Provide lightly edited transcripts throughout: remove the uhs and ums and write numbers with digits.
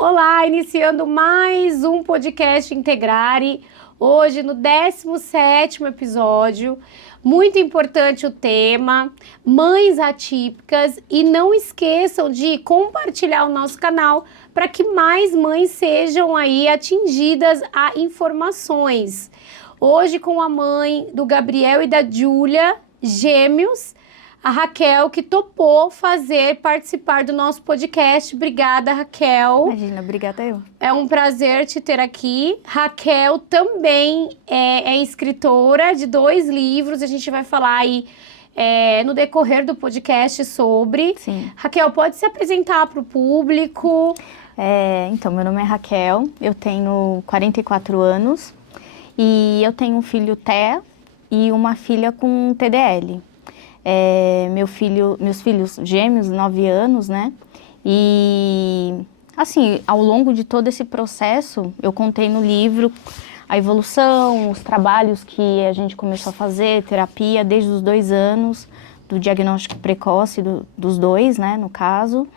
Olá, iniciando mais um podcast Integrare, hoje no 17º episódio. Muito importante o tema, mães atípicas, e não esqueçam de compartilhar o nosso canal para que mais mães sejam aí atingidas a informações. Hoje com a mãe do Gabriel e da Júlia, gêmeos, a Raquel, que topou participar do nosso podcast. Obrigada, Raquel. Imagina, obrigada eu. É um prazer te ter aqui. Raquel também é escritora de 2 livros. A gente vai falar aí no decorrer do podcast sobre. Sim. Raquel, pode se apresentar para o público? Então, meu nome é Raquel, eu tenho 44 anos e eu tenho um filho TEA e uma filha com TDL. Meus filhos gêmeos, 9 anos, né? E, assim, ao longo de todo esse processo, eu contei no livro a evolução, os trabalhos que a gente começou a fazer, terapia, desde os 2 anos, do diagnóstico precoce dos 2, né, no caso.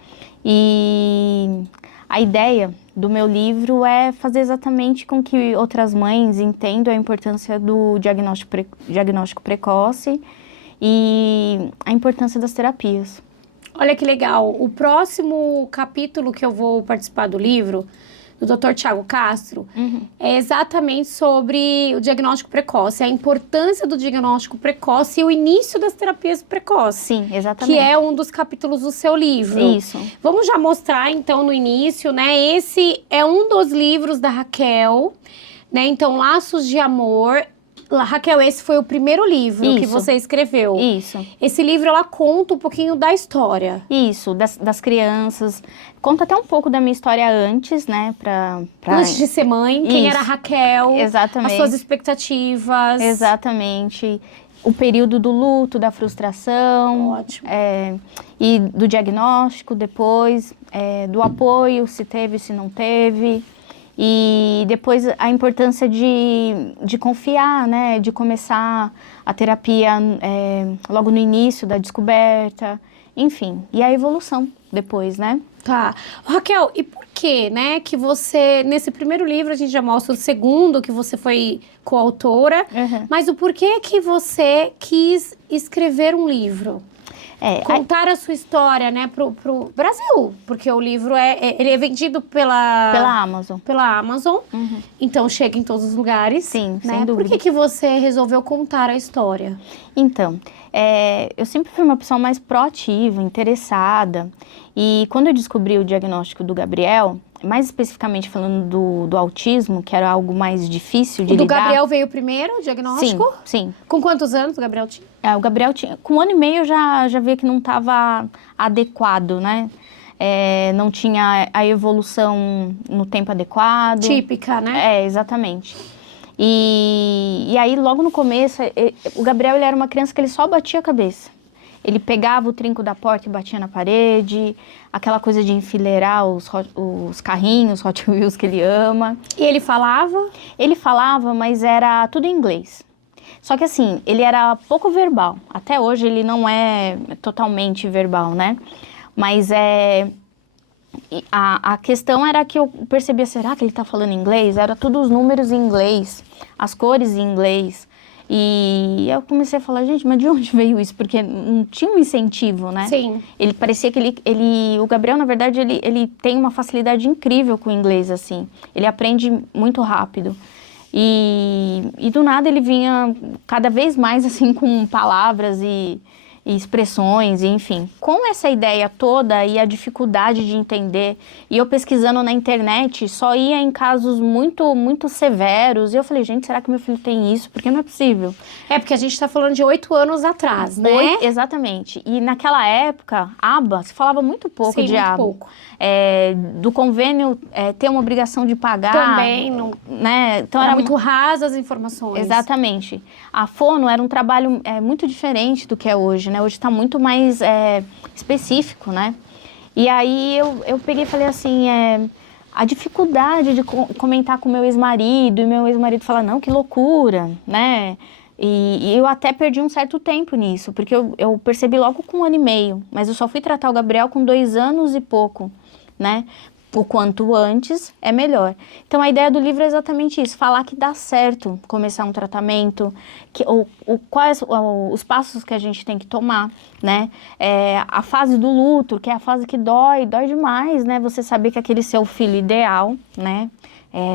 E a ideia do meu livro é fazer exatamente com que outras mães entendam a importância do diagnóstico precoce e a importância das terapias. Olha que legal. O próximo capítulo que eu vou participar do livro, do Dr. Tiago Castro, é exatamente sobre o diagnóstico precoce, a importância do diagnóstico precoce e o início das terapias precoces. Sim, exatamente. Que é um dos capítulos do seu livro. Isso. Vamos já mostrar, então, no início, né? Esse é um dos livros da Raquel, né? Então, Laços de Amor. Raquel, esse foi o primeiro livro que você escreveu. Isso. Esse livro, ela conta um pouquinho da história. Isso, das crianças. Conta até um pouco da minha história antes, né? Antes de ser mãe, quem era a Raquel. Exatamente. As suas expectativas. Exatamente. O período do luto, da frustração. Ótimo. E do diagnóstico depois, do apoio, se teve, se não teve. E depois a importância de confiar, né? De começar a terapia logo no início da descoberta, enfim. E a evolução depois, né? Tá. Raquel, e por que, né, que você, nesse primeiro livro a gente já mostra o segundo, que você foi coautora, mas o porquê que você quis escrever um livro? Contar a sua história, né, pro Brasil, porque o livro ele é vendido pela Amazon. Pela Amazon, então chega em todos os lugares. Sim, né? sem dúvida. Por que você resolveu contar a história? Então, eu sempre fui uma pessoa mais proativa, interessada, e quando eu descobri o diagnóstico do Gabriel, mais especificamente falando do autismo, que era algo mais difícil de lidar. O do Gabriel veio primeiro, o diagnóstico? Sim. Com quantos anos o Gabriel tinha? O Gabriel tinha, com 1 ano e meio eu já via que não estava adequado, né? Não tinha a evolução no tempo adequado. Típica, né? Exatamente. E aí, logo no começo, o Gabriel ele era uma criança que ele só batia a cabeça. Ele pegava o trinco da porta e batia na parede, aquela coisa de enfileirar os carrinhos, Hot Wheels que ele ama. E ele falava? Ele falava, mas era tudo em inglês. Só que assim, ele era pouco verbal. Até hoje ele não é totalmente verbal, né? Mas a questão era que eu percebia, será que ele tá falando inglês? Era tudo os números em inglês, as cores em inglês. E eu comecei a falar, gente, mas de onde veio isso? Porque não tinha um incentivo, né? Sim. Ele parecia que o Gabriel, na verdade, ele tem uma facilidade incrível com o inglês, assim. Ele aprende muito rápido. E do nada ele vinha cada vez mais, assim, com palavras e expressões, enfim. Com essa ideia toda e a dificuldade de entender, e eu pesquisando na internet, só ia em casos muito, muito severos, e eu falei, gente, será que meu filho tem isso? Porque não é possível. Porque a gente tá falando de 8 anos atrás, né? Exatamente. E naquela época, aba, se falava muito pouco de aba. Pouco. Do convênio ter uma obrigação de pagar. Também, não, né? Então era muito rasa as informações. Exatamente. A fono era um trabalho muito diferente do que é hoje, né? Hoje está muito mais específico, né? E aí eu peguei e falei assim, a dificuldade de comentar com meu ex-marido, e meu ex-marido fala, não, que loucura, né? E eu até perdi um certo tempo nisso, porque eu percebi logo com 1 ano e meio, mas eu só fui tratar o Gabriel com 2 anos e pouco, né? o quanto antes é melhor. Então a ideia do livro é exatamente isso, falar que dá certo começar um tratamento, quais os passos que a gente tem que tomar, né? A fase do luto, que é a fase que dói demais, né? Você saber que aquele seu filho ideal, né?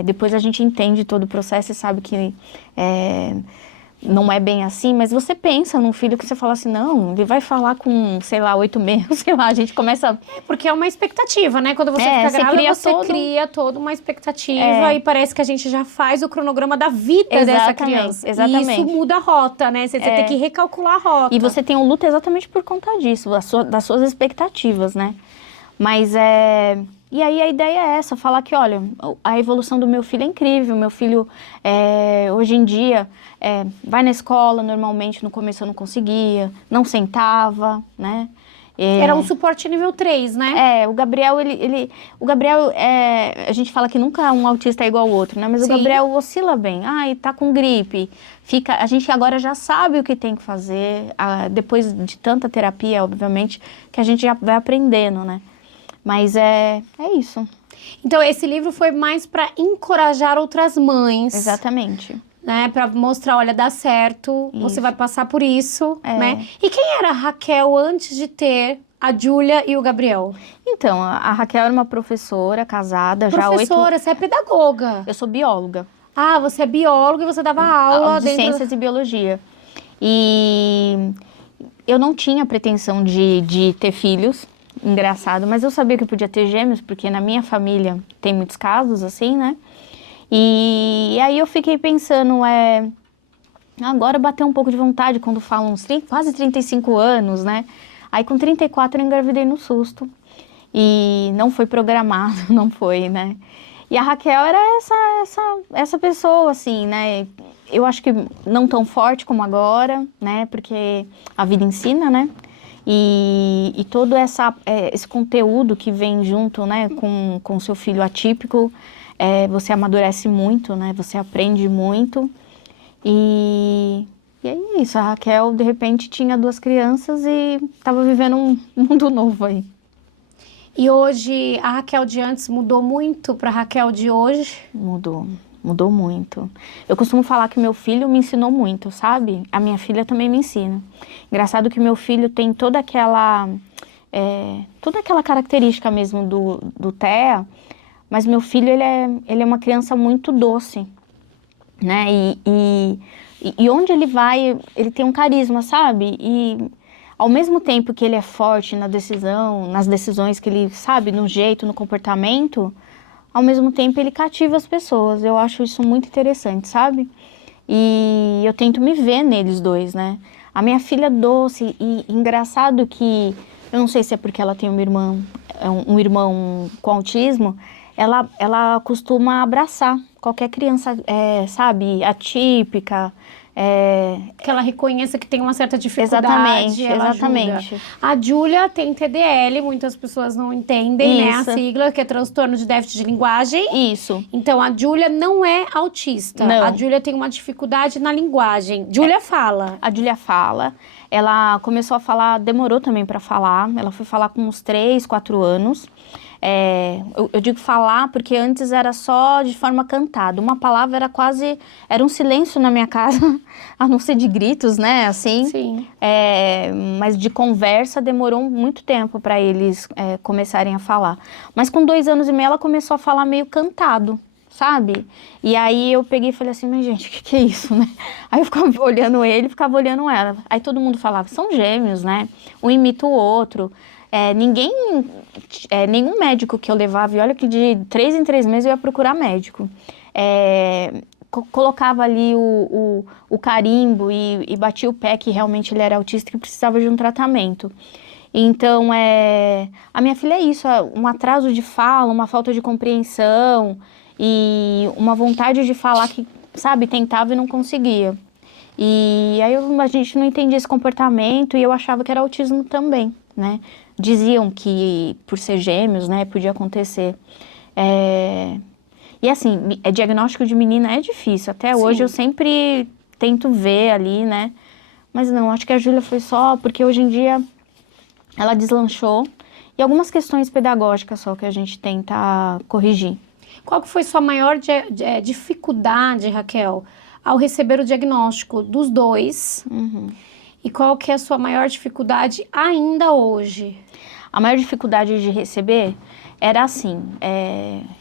Depois a gente entende todo o processo e sabe que não é bem assim, mas você pensa num filho que você fala assim, não, ele vai falar com, sei lá, 8 meses, sei lá, a gente começa... Porque é uma expectativa, né? Quando você fica grávida, você cria toda uma expectativa e parece que a gente já faz o cronograma da vida dessa criança. Exatamente. E isso muda a rota, né? Você tem que recalcular a rota. E você tem um luto exatamente por conta disso, das suas expectativas, né? Mas E aí a ideia é essa, falar que, olha, a evolução do meu filho é incrível, meu filho hoje em dia vai na escola, normalmente no começo eu não conseguia, não sentava, né? Era um suporte nível 3, né? O Gabriel, a gente fala que nunca um autista é igual ao outro, né? Mas o Gabriel oscila bem, tá com gripe, a gente agora já sabe o que tem que fazer, depois de tanta terapia, obviamente, que a gente já vai aprendendo, né? Mas é isso. Então, esse livro foi mais para encorajar outras mães. Exatamente. Né? Para mostrar, olha, dá certo, você vai passar por isso, né? E quem era a Raquel antes de ter a Júlia e o Gabriel? Então, a Raquel era uma professora casada, Professora, você é pedagoga. Eu sou bióloga. Ah, você é bióloga e você dava aula de ciências e biologia. E eu não tinha pretensão de ter filhos. Engraçado, mas eu sabia que eu podia ter gêmeos, porque na minha família tem muitos casos assim, né? E aí eu fiquei pensando, agora bateu um pouco de vontade quando falam uns quase 35 anos, né? Aí com 34 eu engravidei no susto. E não foi programado, não foi, né? E a Raquel era essa pessoa, assim, né? Eu acho que não tão forte como agora, né? Porque a vida ensina, né? E todo esse conteúdo que vem junto, né, com seu filho atípico, você amadurece muito, né, você aprende muito. E é isso, a Raquel, de repente, tinha 2 crianças e estava vivendo um mundo novo aí. E hoje, a Raquel de antes mudou muito para a Raquel de hoje? Mudou muito. Eu costumo falar que meu filho me ensinou muito, sabe? A minha filha também me ensina. Engraçado que meu filho tem toda aquela característica mesmo do TEA, mas meu filho, ele é uma criança muito doce, né? E onde ele vai, ele tem um carisma, sabe? E ao mesmo tempo que ele é forte nas decisões que ele, sabe, no jeito, no comportamento, ao mesmo tempo ele cativa as pessoas. Eu acho isso muito interessante, sabe? E eu tento me ver neles dois, né? A minha filha doce e engraçado que, eu não sei se é porque ela tem um irmão com autismo, ela costuma abraçar qualquer criança, sabe, atípica. Que ela reconheça que tem uma certa dificuldade. Exatamente. A Júlia tem TDL, muitas pessoas não entendem, né, a sigla, que é transtorno de déficit de linguagem. Isso. Então, a Júlia não é autista. Não. A Júlia tem uma dificuldade na linguagem. Júlia fala. A Júlia fala. Ela começou a falar, demorou também para falar. Ela foi falar com uns 3, 4 anos. Eu digo falar porque antes era só de forma cantada. Uma palavra era um silêncio na minha casa, a não ser de gritos, né, assim. Sim. Mas de conversa demorou muito tempo para eles começarem a falar. Mas com 2 anos e meio ela começou a falar meio cantado, sabe? E aí eu peguei e falei assim, mas gente, o que é isso, né? Aí eu ficava olhando ele, ficava olhando ela. Aí todo mundo falava, são gêmeos, né? Um imita o outro. Nenhum médico que eu levava, e olha que de 3 em 3 meses eu ia procurar médico, colocava ali o carimbo e batia o pé que realmente ele era autista e que precisava de um tratamento. Então, a minha filha é isso, um atraso de fala, uma falta de compreensão e uma vontade de falar que, sabe, tentava e não conseguia. E aí a gente não entendia esse comportamento e eu achava que era autismo também, né? Diziam que por ser gêmeos, né, podia acontecer. E assim, diagnóstico de menina é difícil. Até hoje eu sempre tento ver ali, né? Mas não, acho que a Júlia foi só porque hoje em dia ela deslanchou e algumas questões pedagógicas só que a gente tenta corrigir. Qual que foi sua maior dificuldade, Raquel, ao receber o diagnóstico dos dois? E qual que é a sua maior dificuldade ainda hoje? A maior dificuldade de receber era assim,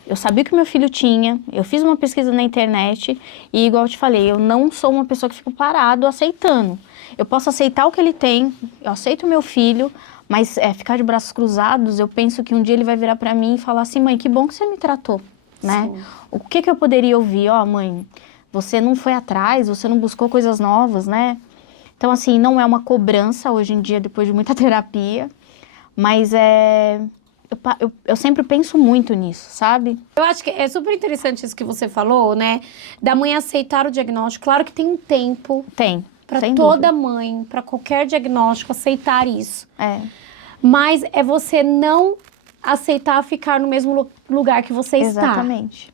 eu sabia que meu filho tinha, eu fiz uma pesquisa na internet e, igual eu te falei, eu não sou uma pessoa que fica parado aceitando. Eu posso aceitar o que ele tem, eu aceito o meu filho, mas ficar de braços cruzados, eu penso que um dia ele vai virar pra mim e falar assim, mãe, que bom que você me tratou, né? Sim. O que eu poderia ouvir? Ó, mãe, você não foi atrás, você não buscou coisas novas, né? Então, assim, não é uma cobrança hoje em dia, depois de muita terapia, mas eu sempre penso muito nisso, sabe? Eu acho que é super interessante isso que você falou, né? Da mãe aceitar o diagnóstico. Claro que tem um tempo Tem, para sem toda dúvida. mãe, para qualquer diagnóstico, aceitar isso. É, Mas é você não aceitar ficar no mesmo lugar que você está. exatamente.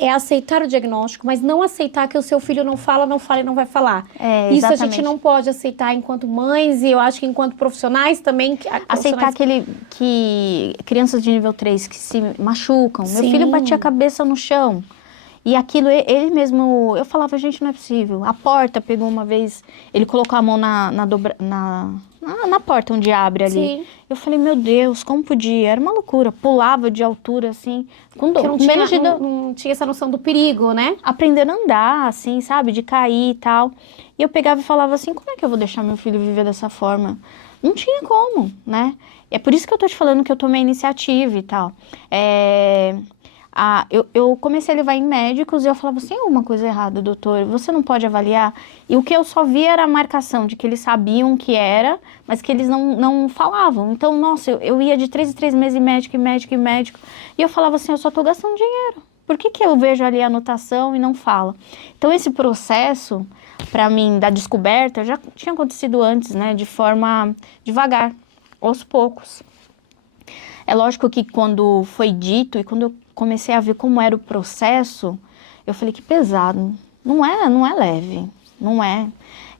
É aceitar o diagnóstico, mas não aceitar que o seu filho não fala e não vai falar. Isso a gente Exatamente. não pode aceitar enquanto mães e eu acho que enquanto profisais também. Aceitar que crianças de nível 3 que se machucam. Meu Sim. filho batia a cabeça no chão. E aquilo, ele mesmo, eu falava, gente, não é possível. A porta pegou uma vez, ele colocou a mão na porta onde abre ali. Sim. Eu falei, meu Deus, como podia? Era uma loucura. Pulava de altura, assim, com dor. Porque não tinha essa noção do perigo, né? Aprendendo a andar, assim, sabe? De cair e tal. E eu pegava e falava assim, como é que eu vou deixar meu filho viver dessa forma? Não tinha como, né? É por isso que eu tô te falando que eu tomei a iniciativa e tal. Eu comecei a levar em médicos e eu falava assim, tem alguma coisa errada, doutor, você não pode avaliar? E o que eu só via era a marcação de que eles sabiam que era, mas que eles não falavam. Então, nossa, eu ia de 3 em 3 meses em médico, e eu falava assim, eu só tô gastando dinheiro. Por que eu vejo ali a anotação e não fala? Então, esse processo, para mim, da descoberta, já tinha acontecido antes, né, de forma devagar, aos poucos. É lógico que quando foi dito e quando eu comecei a ver como era o processo, eu falei que pesado. Não é leve, não é.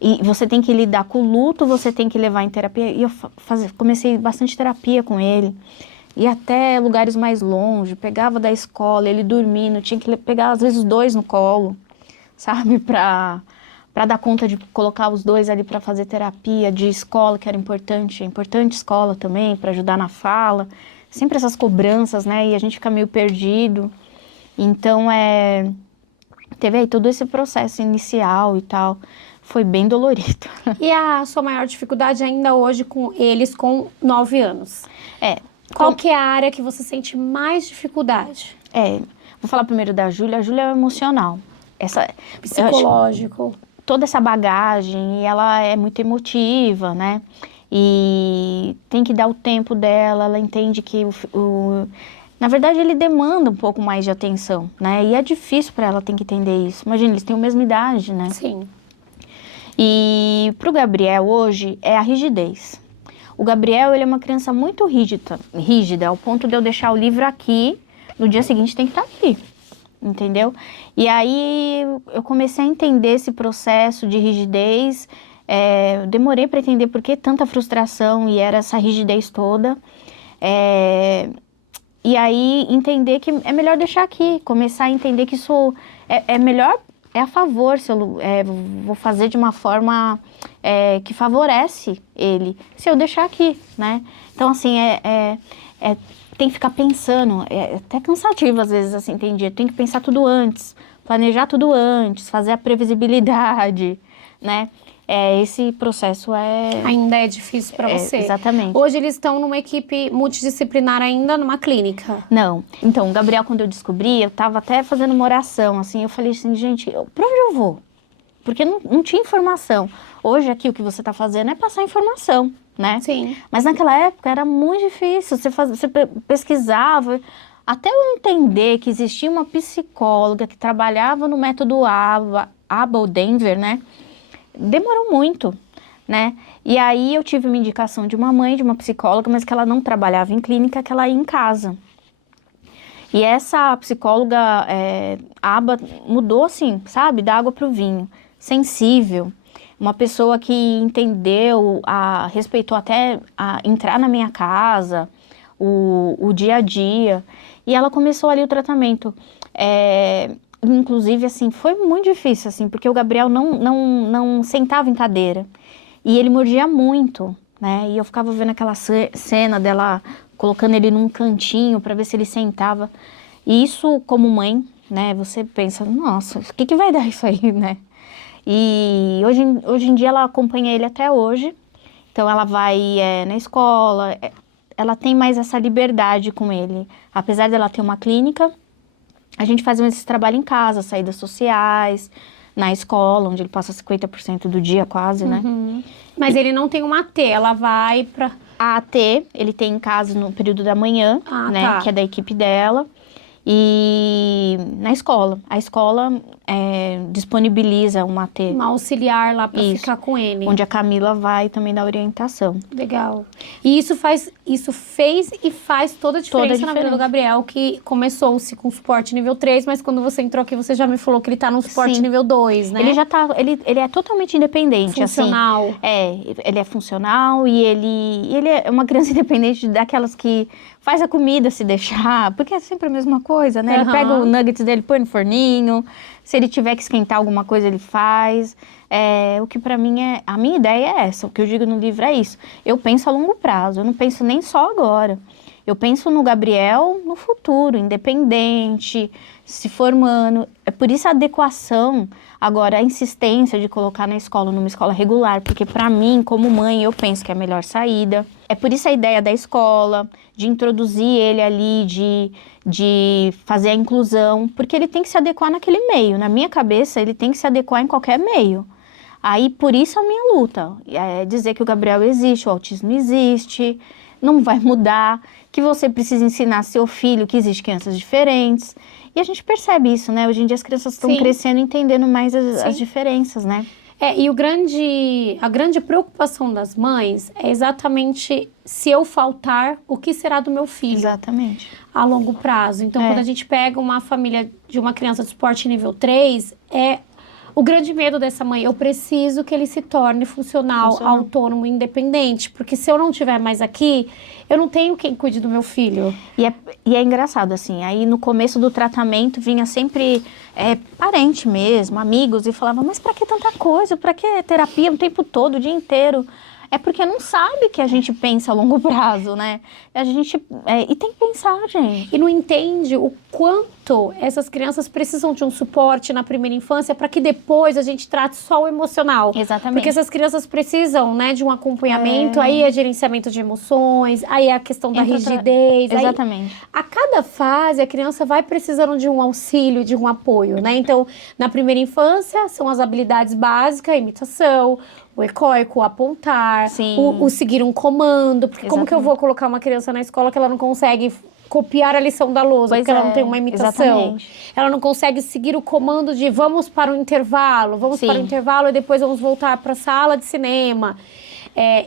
E você tem que lidar com o luto, você tem que levar em terapia. E eu comecei bastante terapia com ele. Ia até lugares mais longe, pegava da escola, ele dormindo, tinha que pegar às vezes os dois no colo, sabe? Pra dar conta de colocar os dois ali para fazer terapia, de escola, que era importante escola também, para ajudar na fala. Sempre essas cobranças, né? E a gente fica meio perdido. Então, teve aí todo esse processo inicial e tal. Foi bem dolorido. E a sua maior dificuldade ainda hoje com eles com 9 anos? Qual que é a área que você sente mais dificuldade? Vou falar primeiro da Júlia. A Júlia é emocional. Psicológico. Toda essa bagagem, ela é muito emotiva, né? E tem que dar o tempo dela, ela entende que na verdade ele demanda um pouco mais de atenção, né? E é difícil para ela ter que entender isso. Imagina, eles têm a mesma idade, né? Sim. E pro Gabriel hoje é a rigidez. O Gabriel, ele é uma criança muito rígida, ao ponto de eu deixar o livro aqui, no dia seguinte tem que estar aqui, entendeu? E aí eu comecei a entender esse processo de rigidez. Eu demorei para entender por que tanta frustração e era essa rigidez toda. E aí entender que é melhor deixar aqui, começar a entender que isso é melhor, é a favor, se eu vou fazer de uma forma que favorece ele, se eu deixar aqui, né? Então, assim, tem que ficar pensando, é até cansativo às vezes, assim, tem dia, tem que pensar tudo antes, planejar tudo antes, fazer a previsibilidade, né? Esse processo ainda é difícil para você. Exatamente. Hoje eles estão numa equipe multidisciplinar ainda, numa clínica? Não. Então, o Gabriel, quando eu descobri, eu tava até fazendo uma oração, assim, eu falei assim, gente, pra onde eu vou? Porque não tinha informação. Hoje aqui o que você tá fazendo é passar informação, né? Sim. Mas naquela época era muito difícil, você pesquisava, até eu entender que existia uma psicóloga que trabalhava no método ABA ou Denver, né? Demorou muito, né? E aí eu tive uma indicação de uma mãe, de uma psicóloga, mas que ela não trabalhava em clínica, que ela ia em casa. E essa psicóloga, ABA, mudou assim, sabe? Da água pro vinho. Sensível. Uma pessoa que entendeu, respeitou até a entrar na minha casa, o dia a dia. E ela começou ali o tratamento. Inclusive, assim, foi muito difícil, assim, porque o Gabriel não sentava em cadeira. E ele mordia muito, né? E eu ficava vendo aquela cena dela colocando ele num cantinho para ver se ele sentava. E isso, como mãe, né? Você pensa, nossa, o que vai dar isso aí, né? E hoje em dia ela acompanha ele até hoje. Então ela vai na escola, ela tem mais essa liberdade com ele. Apesar dela ter uma clínica, a gente faz esse trabalho em casa, saídas sociais, na escola, onde ele passa 50% do dia quase, né? Mas ele não tem uma AT, ela vai pra... A AT, ele tem em casa no período da manhã, né? Tá. Que é da equipe dela. E na escola. A escola disponibiliza uma AT. Uma auxiliar lá pra Isso. ficar com ele. Onde a Camila vai também dar orientação. Legal. E isso fez e faz toda a diferença na vida do Gabriel, que começou-se com suporte nível 3, mas quando você entrou aqui, você já me falou que ele tá no suporte Sim. nível 2, né? Ele já tá, ele é totalmente independente, funcional. Assim. Ele é funcional e ele é uma criança independente daquelas que faz a comida se deixar, porque é sempre a mesma coisa, né? Ele pega o nuggets dele, põe no forninho, se ele tiver que esquentar alguma coisa, ele faz. O que pra mim a minha ideia é essa, o que eu digo no livro é isso. Eu penso a longo prazo, eu não penso nem só agora. Eu penso no Gabriel no futuro, independente, se formando. É por isso a adequação, agora a insistência de colocar na escola, numa escola regular, porque pra mim, como mãe, eu penso que é a melhor saída. É por isso a ideia da escola, de introduzir ele ali, de fazer a inclusão, porque ele tem que se adequar naquele meio. Na minha cabeça, ele tem que se adequar em qualquer meio. Aí, por isso a minha luta, é dizer que o Gabriel existe, o autismo existe, não vai mudar, que você precisa ensinar seu filho que existem crianças diferentes. E a gente percebe isso, né? Hoje em dia as crianças estão crescendo e entendendo mais as diferenças, né? E a grande preocupação das mães é exatamente se eu faltar, o que será do meu filho? Exatamente. A longo prazo. Então, quando a gente pega uma família de uma criança de suporte nível 3, o grande medo dessa mãe, eu preciso que ele se torne funcional, autônomo, independente. Porque se eu não estiver mais aqui, eu não tenho quem cuide do meu filho. E é engraçado, assim, aí no começo do tratamento vinha sempre parente mesmo, amigos, e falava, mas pra que tanta coisa? Pra que terapia o tempo todo, o dia inteiro? É porque não sabe que a gente pensa a longo prazo, né? E tem que pensar, gente. E não entende o quanto essas crianças precisam de um suporte na primeira infância para que depois a gente trate só o emocional. Exatamente. Porque essas crianças precisam, né, de um acompanhamento, aí é gerenciamento de emoções, aí é a questão da rigidez. Exatamente. Aí, a cada fase, a criança vai precisando de um auxílio, de um apoio, né? Então, na primeira infância, são as habilidades básicas, a imitação, o ecoico, o apontar, o seguir um comando. Porque como que eu vou colocar uma criança na escola que ela não consegue copiar a lição da lousa, porque ela não tem uma imitação? Exatamente. Ela não consegue seguir o comando de vamos para o intervalo, e depois vamos voltar para a sala de cinema.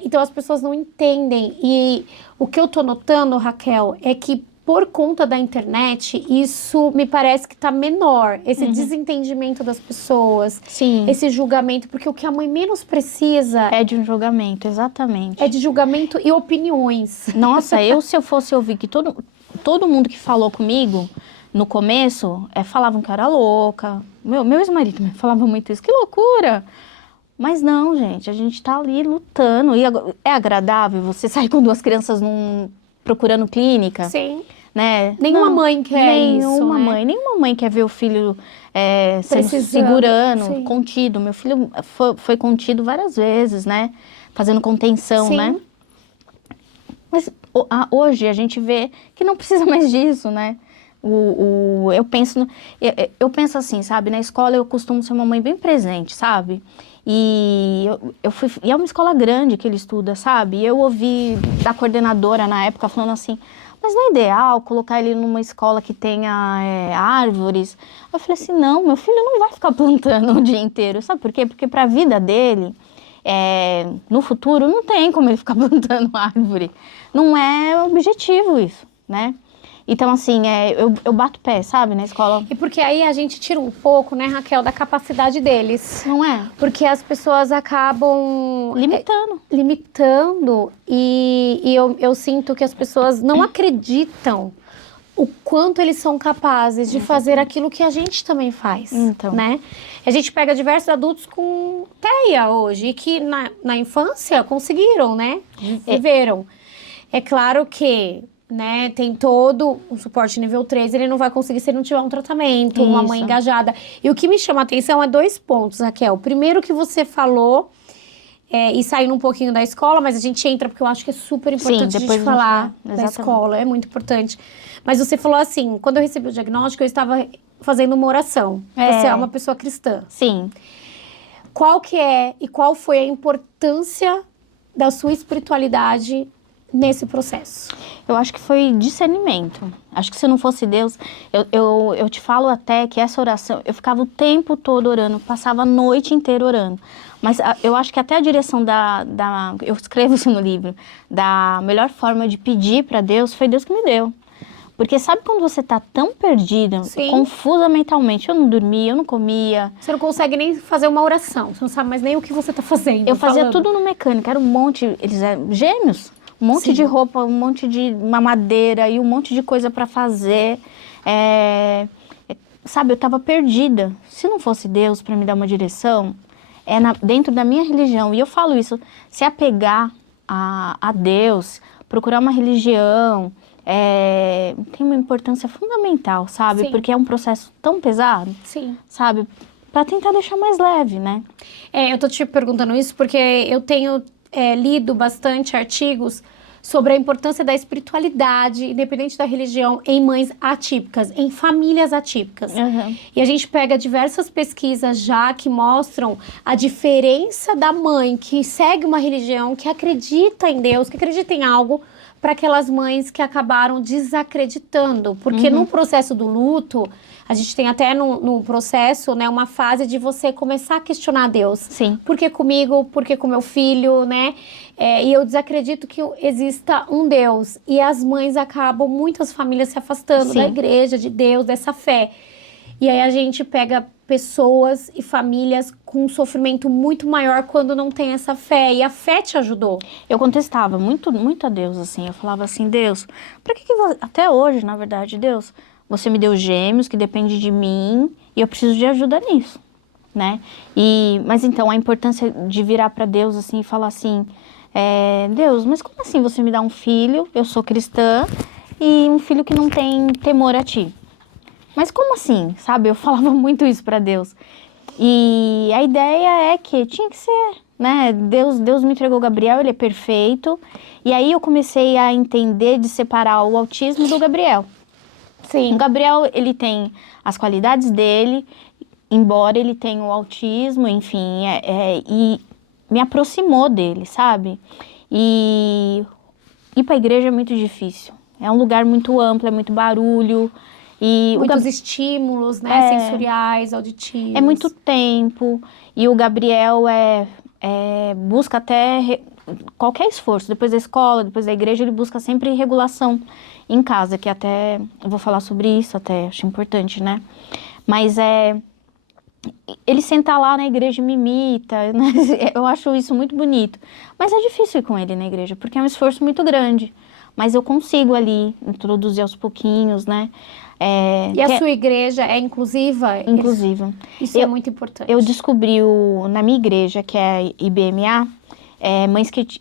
Então as pessoas não entendem. E o que eu tô notando, Raquel, é que por conta da internet, isso me parece que está menor. Esse desentendimento das pessoas. Sim. Esse julgamento. Porque o que a mãe menos precisa... É de um julgamento, exatamente. É de julgamento e opiniões. Nossa, se eu fosse ouvir que todo mundo que falou comigo, no começo, falavam que eu era louca. Meu ex-marido me falava muito isso. Que loucura! Mas não, gente. A gente tá ali lutando. E é agradável você sair com duas crianças procurando clínica? Sim. Né? Nenhuma mãe quer isso, né? Nenhuma mãe quer ver o filho segurando, contido. Meu filho foi contido várias vezes, né? Fazendo contenção, né? Mas hoje a gente vê que não precisa mais disso, né? Eu penso assim, sabe? Na escola eu costumo ser uma mãe bem presente, sabe? E e é uma escola grande que ele estuda, sabe? E eu ouvi da coordenadora na época falando assim, mas não é ideal colocar ele numa escola que tenha árvores? Eu falei assim, não, meu filho não vai ficar plantando o dia inteiro, sabe por quê? Porque para a vida dele, no futuro, não tem como ele ficar plantando árvore. Não é objetivo isso, né? Então, assim, eu bato pé, sabe, na escola. E porque aí a gente tira um pouco, né, Raquel, da capacidade deles. Não é? Porque as pessoas acabam Limitando. e eu sinto que as pessoas não acreditam o quanto eles são capazes de fazer aquilo que a gente também faz, Então. né? A gente pega diversos adultos com TEA hoje, e que na infância conseguiram, né? Viveram. É claro que, né, tem todo o suporte nível 3, ele não vai conseguir se ele não tiver um tratamento, uma mãe Isso. engajada. E o que me chama a atenção é 2 pontos, Raquel. Primeiro que você falou, e saindo um pouquinho da escola, mas a gente entra porque eu acho que é super importante a gente falar da exatamente. escola, é muito importante. Mas você falou assim, quando eu recebi o diagnóstico, eu estava fazendo uma oração. Você é uma pessoa cristã. Sim. Qual que é e qual foi a importância da sua espiritualidade nesse processo? Eu acho que foi discernimento. Acho que se não fosse Deus, eu te falo até que essa oração, eu ficava o tempo todo orando, passava a noite inteira orando. Mas eu acho que até a direção eu escrevo isso no livro, da melhor forma de pedir para Deus, foi Deus que me deu. Porque sabe quando você tá tão perdida, Sim. confusa mentalmente, eu não dormia, eu não comia. Você não consegue nem fazer uma oração, você não sabe mais nem o que você tá fazendo. Eu fazia falando. tudo no mecânico, era um monte, eles eram gêmeos. Um monte Sim. de roupa, um monte de mamadeira e um monte de coisa para fazer. Sabe, eu estava perdida. Se não fosse Deus para me dar uma direção, dentro da minha religião. E eu falo isso, se apegar a Deus, procurar uma religião, tem uma importância fundamental, sabe? Sim. Porque é um processo tão pesado, Sim. sabe? Para tentar deixar mais leve, né? Eu tô te perguntando isso porque eu tenho lido bastante artigos sobre a importância da espiritualidade, independente da religião, em mães atípicas, em famílias atípicas. Uhum. E a gente pega diversas pesquisas já que mostram a diferença da mãe que segue uma religião, que acredita em Deus, que acredita em algo, para aquelas mães que acabaram desacreditando. Porque no processo do luto, a gente tem até no processo, né, uma fase de você começar a questionar Deus. Sim. Por que comigo? Por que com meu filho, né? E eu desacredito que exista um Deus. E as mães acabam, muitas famílias se afastando Sim. da igreja, de Deus, dessa fé. E aí a gente pega pessoas e famílias com um sofrimento muito maior quando não tem essa fé. E a fé te ajudou. Eu contestava muito, muito a Deus, assim. Eu falava assim, Deus, pra que até hoje, na verdade, Deus, você me deu gêmeos que depende de mim e eu preciso de ajuda nisso, né? Mas então, a importância de virar pra Deus, assim, e falar assim, Deus, mas como assim você me dá um filho, eu sou cristã, e um filho que não tem temor a ti? Mas como assim, sabe? Eu falava muito isso pra Deus. E a ideia é que tinha que ser, né? Deus me entregou o Gabriel, ele é perfeito. E aí eu comecei a entender de separar o autismo do Gabriel. Sim. O Gabriel, ele tem as qualidades dele, embora ele tenha o autismo, enfim, e me aproximou dele, sabe? E ir pra igreja é muito difícil. É um lugar muito amplo, é muito barulho. E muitos estímulos, né? Sensoriais, auditivos. É muito tempo. E o Gabriel busca até qualquer esforço. Depois da escola, depois da igreja, ele busca sempre regulação em casa, que até eu vou falar sobre isso, até acho importante, né? Mas ele senta lá na igreja e me imita, né? Eu acho isso muito bonito. Mas é difícil ir com ele na igreja, porque é um esforço muito grande. Mas eu consigo ali introduzir aos pouquinhos, né? E a sua igreja é inclusiva? Inclusiva. Isso é muito importante. Eu descobri na minha igreja, que é a IBMA,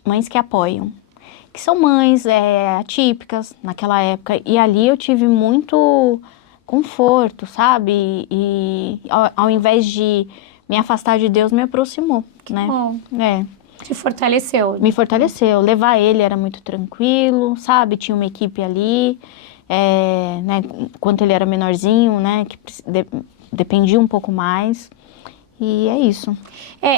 mães que apoiam. Que são mães atípicas naquela época. E ali eu tive muito conforto, sabe? E ao invés de me afastar de Deus, me aproximou, né? Bom. Te fortaleceu. Me fortaleceu. Levar ele era muito tranquilo, sabe? Tinha uma equipe ali, né? Enquanto ele era menorzinho, né? Que dependia um pouco mais. E é isso.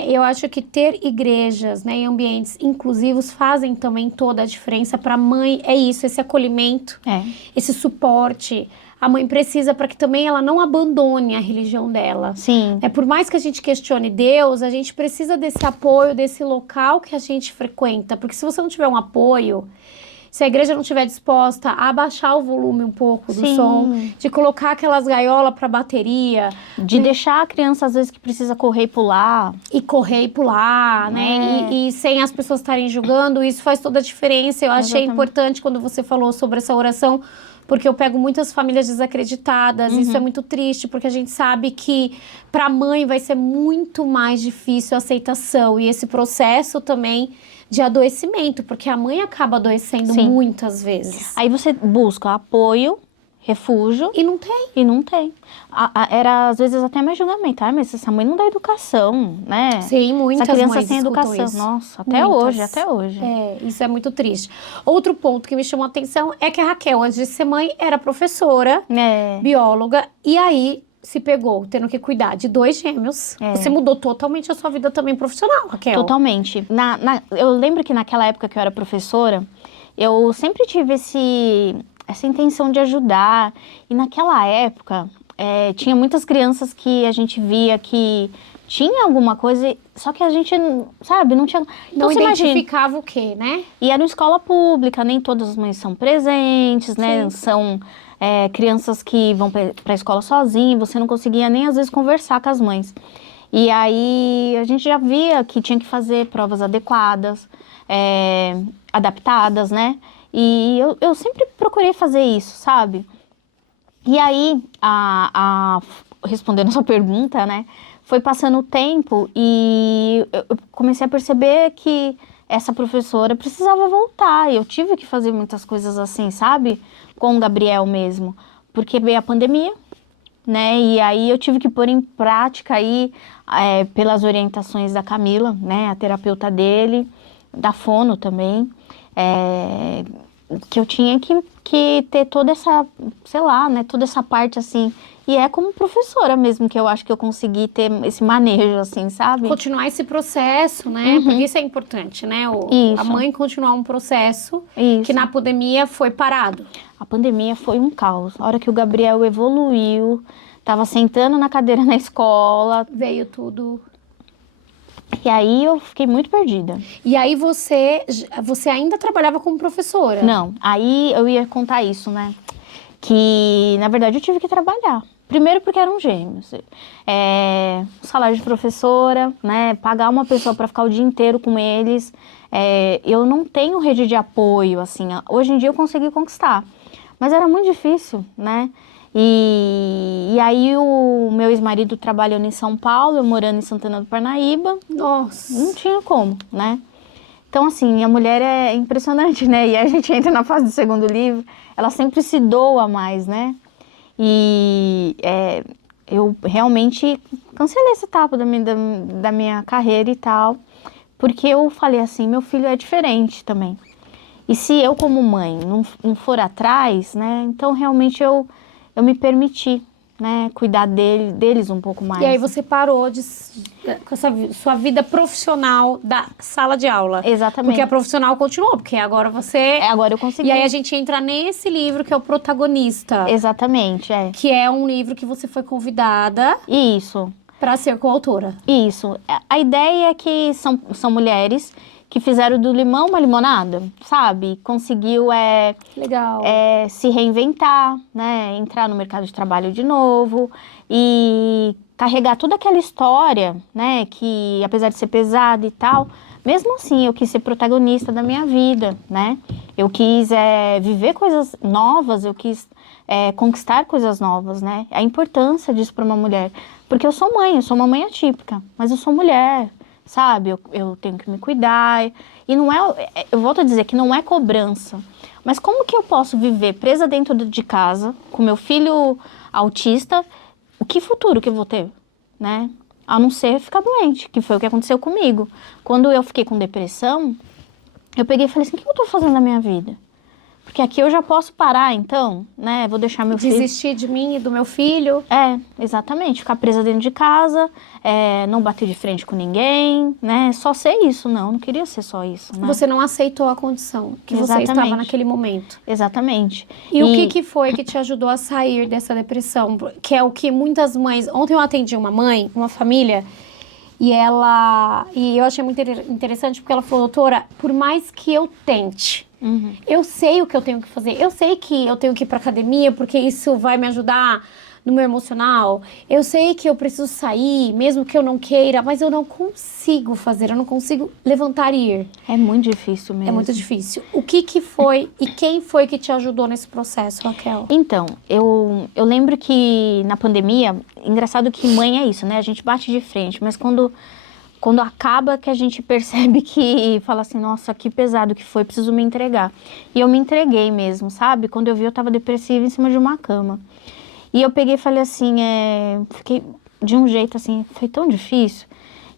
Eu acho que ter igrejas, né, em ambientes inclusivos fazem também toda a diferença para a mãe. É isso, esse acolhimento, esse suporte. A mãe precisa para que também ela não abandone a religião dela. Sim. Por mais que a gente questione Deus, a gente precisa desse apoio, desse local que a gente frequenta. Porque se você não tiver um apoio, se a igreja não estiver disposta a abaixar o volume um pouco do Sim. som, de colocar aquelas gaiolas para bateria, De deixar a criança, às vezes, que precisa correr e pular. e correr e pular, né? E sem as pessoas estarem julgando, isso faz toda a diferença. Eu achei Exatamente. importante quando você falou sobre essa oração, porque eu pego muitas famílias desacreditadas. Isso é muito triste, porque a gente sabe que para a mãe vai ser muito mais difícil a aceitação e esse processo também de adoecimento, porque a mãe acaba adoecendo Sim. muitas vezes. Aí você busca apoio, refúgio, E não tem. e não tem. Era, às vezes, até mais julgamento. Ai, mas essa mãe não dá educação, né? Sim, muitas Essa criança mães sem escutam educação. isso. Nossa, até Muitas. hoje, até hoje. É, isso é muito triste. Outro ponto que me chamou a atenção é que a Raquel, antes de ser mãe, era professora, É. bióloga, e aí se pegou tendo que cuidar de 2 gêmeos. É. Você mudou totalmente a sua vida também profissional, Raquel. Totalmente. Eu lembro que naquela época que eu era professora, eu sempre tive essa intenção de ajudar. E naquela época, tinha muitas crianças que a gente via que tinha alguma coisa, só que a gente, sabe, não tinha... Não você imagina, identificava o quê, né? e era uma escola pública, nem todas as mães são presentes, né? Sim. São crianças que vão para a escola sozinhas, você não conseguia nem às vezes conversar com as mães. E aí a gente já via que tinha que fazer provas adequadas, adaptadas, né? E eu sempre procurei fazer isso, sabe? E aí, respondendo a sua pergunta, né? Foi passando o tempo e eu comecei a perceber que essa professora precisava voltar. Eu tive que fazer muitas coisas assim, sabe? Com o Gabriel mesmo. Porque veio a pandemia, né? E aí eu tive que pôr em prática aí, pelas orientações da Camila, né? A terapeuta dele, da Fono também. Que eu tinha que ter toda essa, sei lá, né? Toda essa parte assim. E é como professora mesmo que eu acho que eu consegui ter esse manejo, assim, sabe? Continuar esse processo, né? Porque isso é importante, né? A Isso. mãe continuar um processo Isso. que na pandemia foi parado. A pandemia foi um caos. A hora que o Gabriel evoluiu, tava sentando na cadeira na escola, Veio tudo. e aí eu fiquei muito perdida. E aí você ainda trabalhava como professora? Não, aí eu ia contar isso, né? Que, na verdade, eu tive que trabalhar. Primeiro porque eram gêmeos. Salário de professora, né? Pagar uma pessoa para ficar o dia inteiro com eles. Eu não tenho rede de apoio, assim. Hoje em dia eu consegui conquistar. Mas era muito difícil, né? E aí o meu ex-marido trabalhando em São Paulo, eu morando em Santana do Parnaíba. Nossa. Não tinha como, né? Então, assim, a mulher é impressionante, né? E a gente entra na fase do segundo livro, ela sempre se doa mais, né? E eu realmente cancelei essa etapa da minha carreira e tal, porque eu falei assim, meu filho é diferente também. E se eu, como mãe, não for atrás, né? Então, realmente, eu me permiti, né? Cuidar deles um pouco mais. E aí você parou com essa sua vida profissional da sala de aula. Exatamente. Porque a profissional continuou, porque agora você... Agora eu consegui. E aí a gente entra nesse livro que é o Protagonista. Exatamente, Que é um livro que você foi convidada Isso. para ser coautora. Isso. A ideia é que são mulheres que fizeram do limão uma limonada, sabe? Conseguiu Legal. se reinventar, né? Entrar no mercado de trabalho de novo e carregar toda aquela história, né? Que apesar de ser pesada e tal, mesmo assim eu quis ser protagonista da minha vida, né? Eu quis viver coisas novas, eu quis conquistar coisas novas, né? A importância disso para uma mulher. Porque eu sou uma mãe atípica, mas eu sou mulher, sabe? Eu tenho que me cuidar. E não eu volto a dizer que não é cobrança. Mas como que eu posso viver presa dentro de casa, com meu filho autista, que futuro que eu vou ter, né? A não ser ficar doente, que foi o que aconteceu comigo. Quando eu fiquei com depressão, eu peguei e falei assim, o que eu tô fazendo na minha vida? Porque aqui eu já posso parar, então, né? Vou deixar meu filho... Desistir de mim e do meu filho. Exatamente. Ficar presa dentro de casa, não bater de frente com ninguém, né? Só ser isso, não queria ser só isso, né? Você não aceitou a condição que você estava naquele momento. Exatamente. E o que foi que te ajudou a sair dessa depressão? Que é o que muitas mães... Ontem eu atendi uma mãe, uma família, E eu achei muito interessante porque ela falou, doutora, por mais que eu tente, eu sei o que eu tenho que fazer, eu sei que eu tenho que ir pra academia porque isso vai me ajudar no meu emocional, eu sei que eu preciso sair, mesmo que eu não queira, mas eu não consigo fazer, eu não consigo levantar e ir. É muito difícil mesmo. É muito difícil. O que foi e quem foi que te ajudou nesse processo, Raquel? Então, eu lembro que na pandemia, engraçado que mãe é isso, né? A gente bate de frente, mas quando acaba que a gente percebe que fala assim, nossa, que pesado que foi, preciso me entregar. E eu me entreguei mesmo, sabe? Quando eu vi, eu tava depressiva em cima de uma cama. E eu peguei e falei assim, fiquei de um jeito assim, foi tão difícil.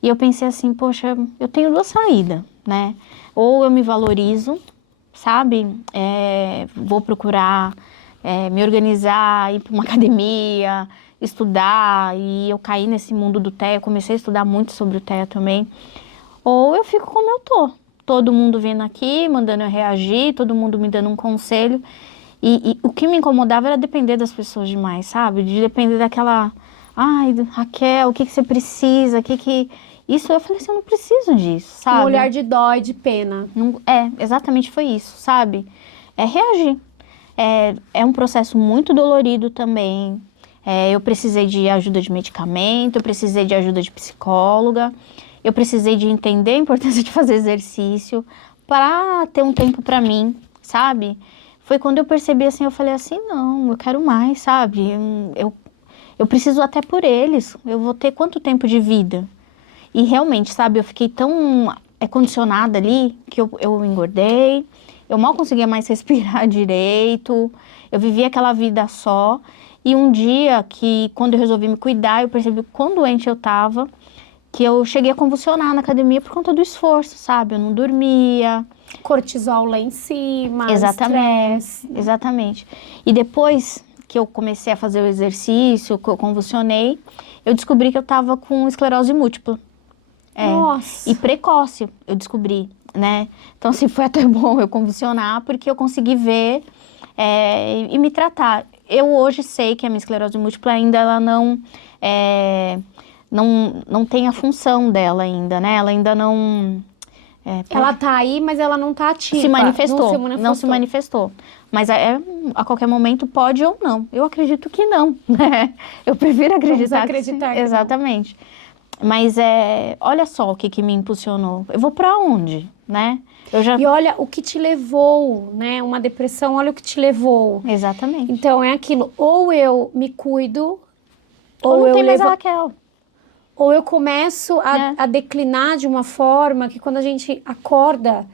E eu pensei assim, poxa, eu tenho duas saídas, né? Ou eu me valorizo, sabe? Vou procurar me organizar, ir para uma academia, estudar. E eu caí nesse mundo do TEA, comecei a estudar muito sobre o TEA também. Ou eu fico como eu tô. Todo mundo vindo aqui, mandando eu reagir, todo mundo me dando um conselho. E o que me incomodava era depender das pessoas demais, sabe? De depender daquela... Ai, Raquel, o que você precisa? Isso, eu falei assim, eu não preciso disso, sabe? Um olhar de dó e de pena. Exatamente foi isso, sabe? Reagir. É um processo muito dolorido também. Eu precisei de ajuda de medicamento, eu precisei de ajuda de psicóloga, eu precisei de entender a importância de fazer exercício para ter um tempo para mim, sabe? Foi quando eu percebi assim, eu falei assim, não, eu quero mais, sabe? Eu preciso até por eles, eu vou ter quanto tempo de vida? E realmente, sabe, eu fiquei tão condicionada ali que eu engordei, eu mal conseguia mais respirar direito, eu vivia aquela vida só. E um dia que, quando eu resolvi me cuidar, eu percebi quão doente eu tava, que eu cheguei a convulsionar na academia por conta do esforço, sabe? Eu não dormia. Cortisol lá em cima, Exatamente, estresse. exatamente. E depois que eu comecei a fazer o exercício, que eu convulsionei, eu descobri que eu tava com esclerose múltipla. Nossa! E precoce, eu descobri, né? Então, assim, foi até bom eu convulsionar, porque eu consegui ver e me tratar. Eu hoje sei que a minha esclerose múltipla ainda ela não tem a função dela ainda, né? Ela ainda não... ela tá aí, mas ela não tá ativa. Não se manifestou. Mas a qualquer momento pode ou não. Eu acredito que não, né? Eu prefiro acreditar que exatamente. Mas olha só o que me impulsionou. Eu vou pra onde, né? E olha o que te levou, né? Uma depressão, olha o que te levou. Exatamente. Então, é aquilo, ou eu me cuido, ou não tem mais a Raquel. Ou eu começo a declinar de uma forma que quando a gente acorda,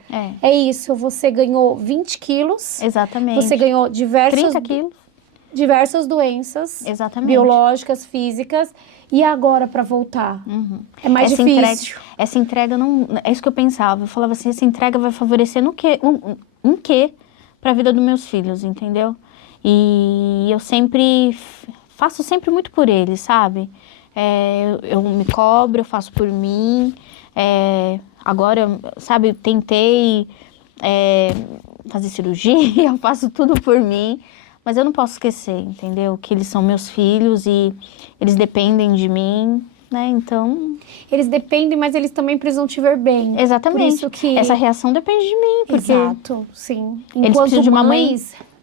é isso, você ganhou 20 quilos. Exatamente. Você ganhou 30 quilos. Diversas doenças. Exatamente. Biológicas, físicas. E agora para voltar? É mais difícil. Essa entrega não... É isso que eu pensava. Eu falava assim, essa entrega vai favorecer no quê? Um quê para a vida dos meus filhos, entendeu? E eu faço sempre muito por eles, sabe? Eu me cobro, eu faço por mim. Agora, sabe, tentei fazer cirurgia, eu faço tudo por mim. Mas eu não posso esquecer, entendeu? Que eles são meus filhos e eles dependem de mim, né? Então... Eles dependem, mas eles também precisam te ver bem. Exatamente. Por isso que... Essa reação depende de mim, porque... Exato, sim. Eles precisam de uma mãe...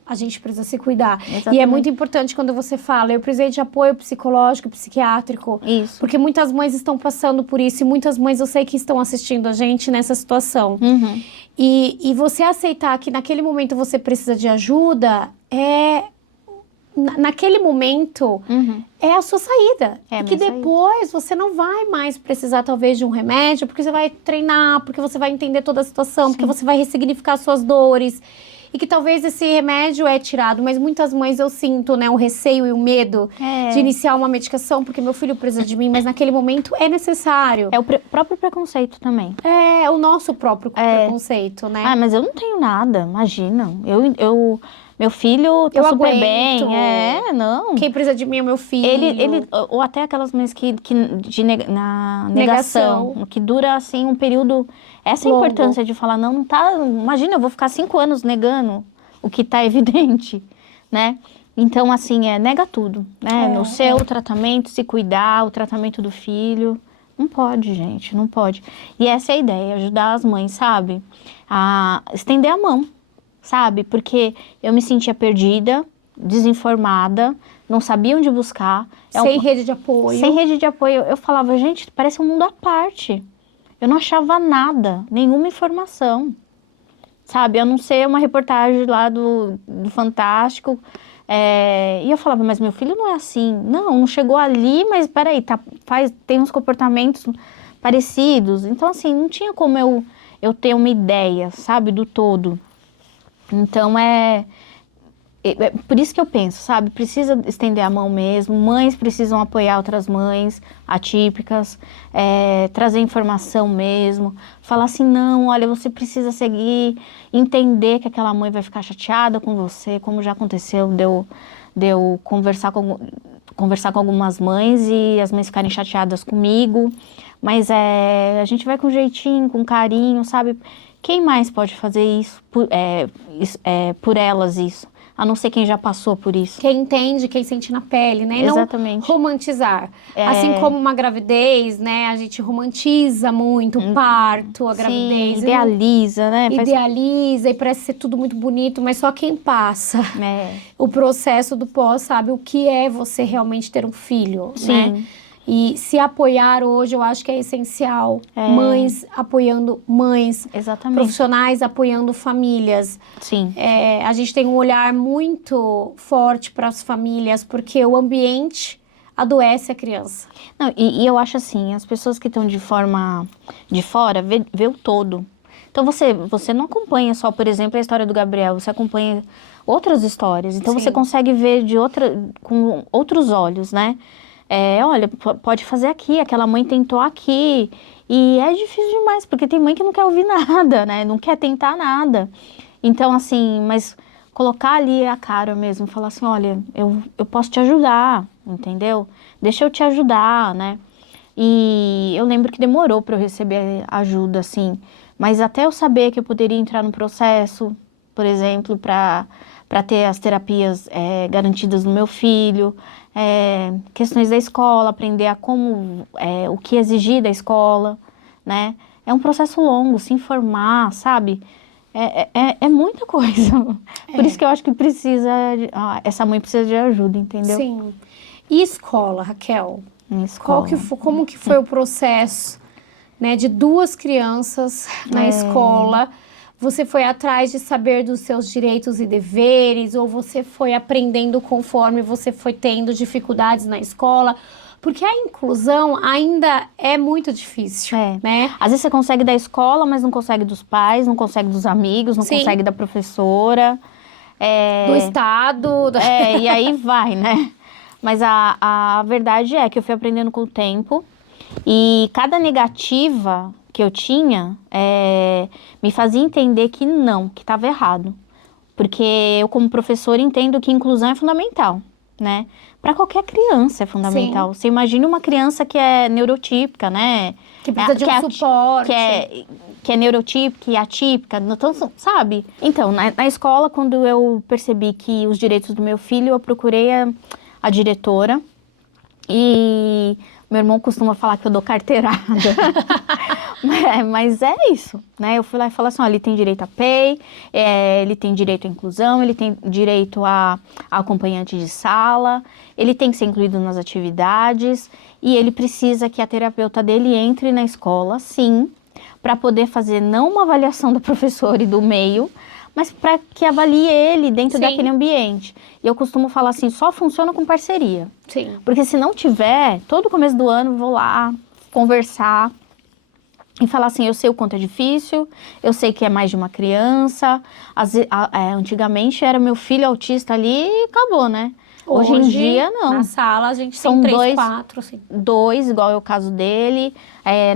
A gente precisa se cuidar. Exatamente. E é muito importante quando você fala, eu precisei de apoio psicológico, psiquiátrico. Isso. Porque muitas mães estão passando por isso e muitas mães eu sei que estão assistindo a gente nessa situação. E você aceitar que naquele momento você precisa de ajuda, naquele momento, é a sua saída. E que depois você não vai mais precisar talvez de um remédio, porque você vai treinar, porque você vai entender toda a situação, porque você vai ressignificar suas dores. E que talvez esse remédio é tirado, mas muitas mães eu sinto, né, o receio e o medo de iniciar uma medicação, porque meu filho precisa de mim, mas naquele momento é necessário. É o próprio preconceito também. É o nosso próprio preconceito, né? Ah, mas eu não tenho nada, imagina. Meu filho tá super bem. Não. Quem precisa de mim é meu filho. Ou até aquelas mães na negação, que dura assim um período. Essa é a importância de falar, não tá. Imagina, eu vou ficar 5 anos negando o que tá evidente, né? Então, assim, nega tudo, né? No seu tratamento, se cuidar, o tratamento do filho, Não pode, gente, não pode. E essa é a ideia, ajudar as mães, sabe? A estender a mão, sabe? Porque eu me sentia perdida, desinformada, não sabia onde buscar. Sem rede de apoio. Sem rede de apoio. Eu falava, gente, parece um mundo à parte. Eu não achava nada, nenhuma informação. Sabe, a não ser uma reportagem lá do Fantástico. E eu falava, mas meu filho não é assim. Não chegou ali, mas peraí, tem uns comportamentos parecidos. Então, assim, não tinha como eu ter uma ideia, sabe, do todo. Então, por isso que eu penso, sabe, precisa estender a mão mesmo, mães precisam apoiar outras mães atípicas, trazer informação mesmo, falar assim, não, olha, você precisa seguir, entender que aquela mãe vai ficar chateada com você, como já aconteceu, de eu conversar com algumas mães e as mães ficarem chateadas comigo, mas a gente vai com jeitinho, com carinho, sabe, quem mais pode fazer isso, por elas isso? A não ser quem já passou por isso. Quem entende, quem sente na pele, né? Exatamente. Não romantizar. Assim como uma gravidez, né? A gente romantiza muito o parto, a gravidez. Sim, idealiza, né? Idealiza e parece ser tudo muito bonito, mas só quem passa o processo do pós sabe o que é você realmente ter um filho, né? E se apoiar hoje, eu acho que é essencial. Mães apoiando mães. Exatamente. Profissionais apoiando famílias. Sim. A gente tem um olhar muito forte para as famílias, porque o ambiente adoece a criança. Não, e eu acho assim, as pessoas que estão de fora, vê o todo. Então você não acompanha só, por exemplo, a história do Gabriel, você acompanha outras histórias. Então você consegue ver com outros olhos, né? Olha, pode fazer aqui, aquela mãe tentou aqui. E é difícil demais, porque tem mãe que não quer ouvir nada, né? Não quer tentar nada. Então, assim, mas colocar ali a cara mesmo, falar assim, olha, eu posso te ajudar, entendeu? Deixa eu te ajudar, né? E eu lembro que demorou para eu receber ajuda, assim. Mas até eu saber que eu poderia entrar no processo, por exemplo, para ter as terapias garantidas no meu filho, questões da escola, aprender o que exigir da escola, né? É um processo longo, se informar, sabe? É muita coisa. Por isso que eu acho que essa mãe precisa de ajuda, entendeu? Sim. E escola, Raquel? Escola. Como que foi o processo, né, de 2 crianças na escola? Você foi atrás de saber dos seus direitos e deveres, ou você foi aprendendo conforme você foi tendo dificuldades na escola? Porque a inclusão ainda é muito difícil, né? Às vezes você consegue da escola, mas não consegue dos pais, não consegue dos amigos, não consegue da professora. Do Estado. E aí vai, né? Mas a verdade é que eu fui aprendendo com o tempo e cada negativa que eu tinha me fazia entender que estava errado. Porque eu, como professora, entendo que inclusão é fundamental, né? Para qualquer criança é fundamental. Você imagina uma criança que é neurotípica, né? Que precisa de um suporte. Que é neurotípica e atípica, então, sabe? Então, na escola, quando eu percebi que os direitos do meu filho, eu procurei a diretora e meu irmão costuma falar que eu dou carteirada. Mas é isso, né? Eu fui lá e falei assim, ó, ele tem direito a PEI, ele tem direito à inclusão, ele tem direito a acompanhante de sala, ele tem que ser incluído nas atividades e ele precisa que a terapeuta dele entre na escola, sim, para poder fazer não uma avaliação da professora e do meio, mas para que avalie ele dentro daquele ambiente. E eu costumo falar assim, só funciona com parceria. Sim. Porque se não tiver, todo começo do ano eu vou lá conversar e falar assim, eu sei o quanto é difícil, eu sei que é mais de uma criança, antigamente era meu filho autista ali e acabou, né? Hoje em dia, não. Na sala a gente São tem 3, 4, assim. 2, igual é o caso dele.